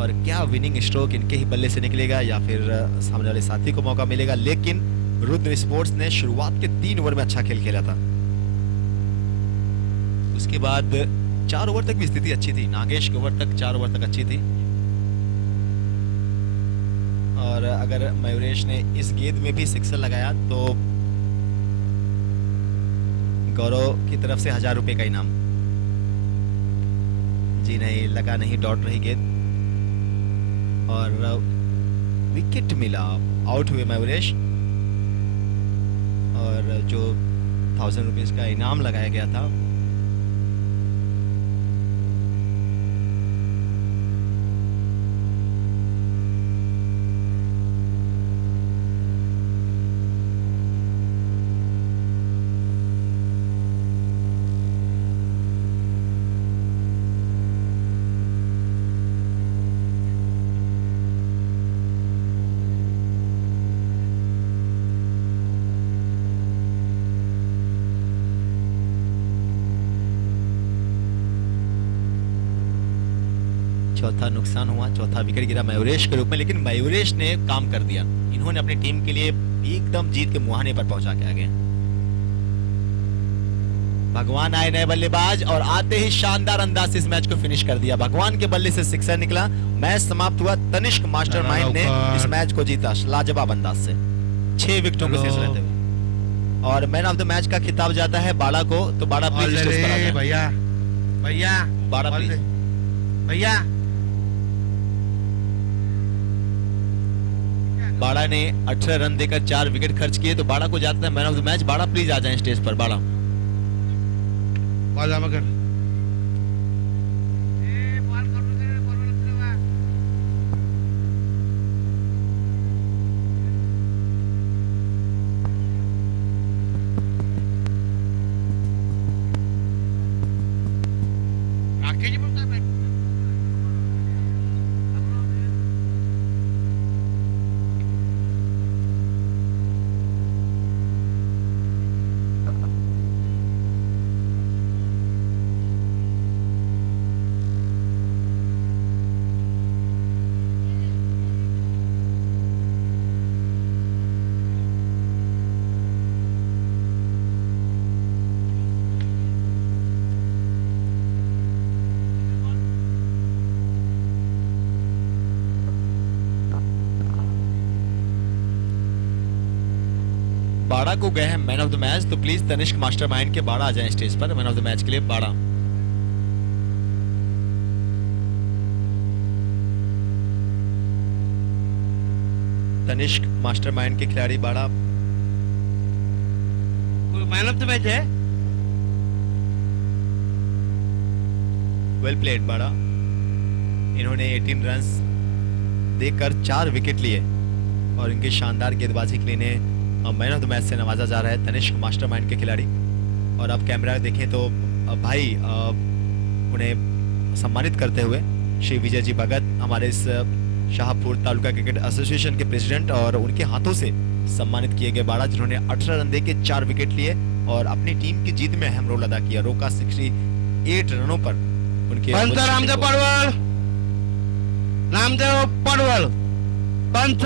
और क्या विनिंग स्ट्रोक इनके ही बल्ले से निकलेगा या फिर सामने वाले साथी को मौका मिलेगा। लेकिन रुद्र स्पोर्ट्स ने शुरुआत के 3 ओवर में अच्छा खेल खेला था। उसके बाद 4 ओवर तक भी स्थिति अच्छी थी। नागेश के ओवर तक 4 ओवर तक अच्छी थी। और अगर मयूरेश ने इस गेंद में भी सिक्सर लगाया तो गौरव की तरफ से 1000 रुपए का इनाम। जी नहीं, लगा नहीं, डॉट रही गेंद और विकेट मिला। आउट हुए मयूरेश और जो 1000 रुपीज का इनाम लगाया गया था चौथा नुकसान हुआ, चौथा विकेट गिरा मयूरेश के रूप में। लेकिन मयूरेश ने काम कर दिया। इन्होंने अपनी टीम के लिए एकदम जीत के मुहाने पर पहुंचा के आ गए। भगवान आए नए बल्लेबाज और आते ही शानदार अंदाज से इस मैच को फिनिश कर दिया। भगवान के बल्ले से सिक्सर निकला, मैच समाप्त हुआ। तनिष्क मास्टरमाइंड ने इस मैच को जीता लाजवाब अंदाज से 6 विकेटों के शेष रहते हुए। और मैन ऑफ द मैच का खिताब जाता है बाड़ा को। तो बाड़ा प्लीज स्टेज पर आ जाए। भैया भैया बाड़ा प्लीज। भैया बाड़ा ने 18 रन देकर 4 विकेट खर्च किए, तो बाड़ा को जाता है मैन ऑफ द मैच। बाड़ा प्लीज आ जाए स्टेज पर। बाड़ा बाजा मगर राकेश बोलता है बाड़ा को गए हैं मैन ऑफ द मैच। तो प्लीज तनिष्क मास्टरमाइंड के बाड़ा आ जाएं स्टेज पर मैन ऑफ द मैच के लिए। बाड़ा तनिष्क मास्टरमाइंड के खिलाड़ी बाड़ा। कोई मैन ऑफ द मैच है? वेल प्लेड बाड़ा। इन्होंने 18 रन्स देकर 4 विकेट लिए और इनके शानदार गेंदबाजी के लिए इन्हें मैन ऑफ द मैच से नवाजा जा रहा है तनिष्क मास्टरमाइंड के खिलाड़ी। और अब कैमरा देखें तो भाई उन्हें सम्मानित करते हुए श्री विजय जी भगत हमारे इस शाहपुर तालुका क्रिकेट एसोसिएशन के प्रेसिडेंट, और उनके हाथों से सम्मानित किए गए बाड़ा, जिन्होंने 18 रन देके 4 विकेट लिए और अपनी टीम की जीत में अहम रोल अदा किया। रोका 68 रनों पर उनके रामदेव पडवळ, रामदेव पडवळ पंच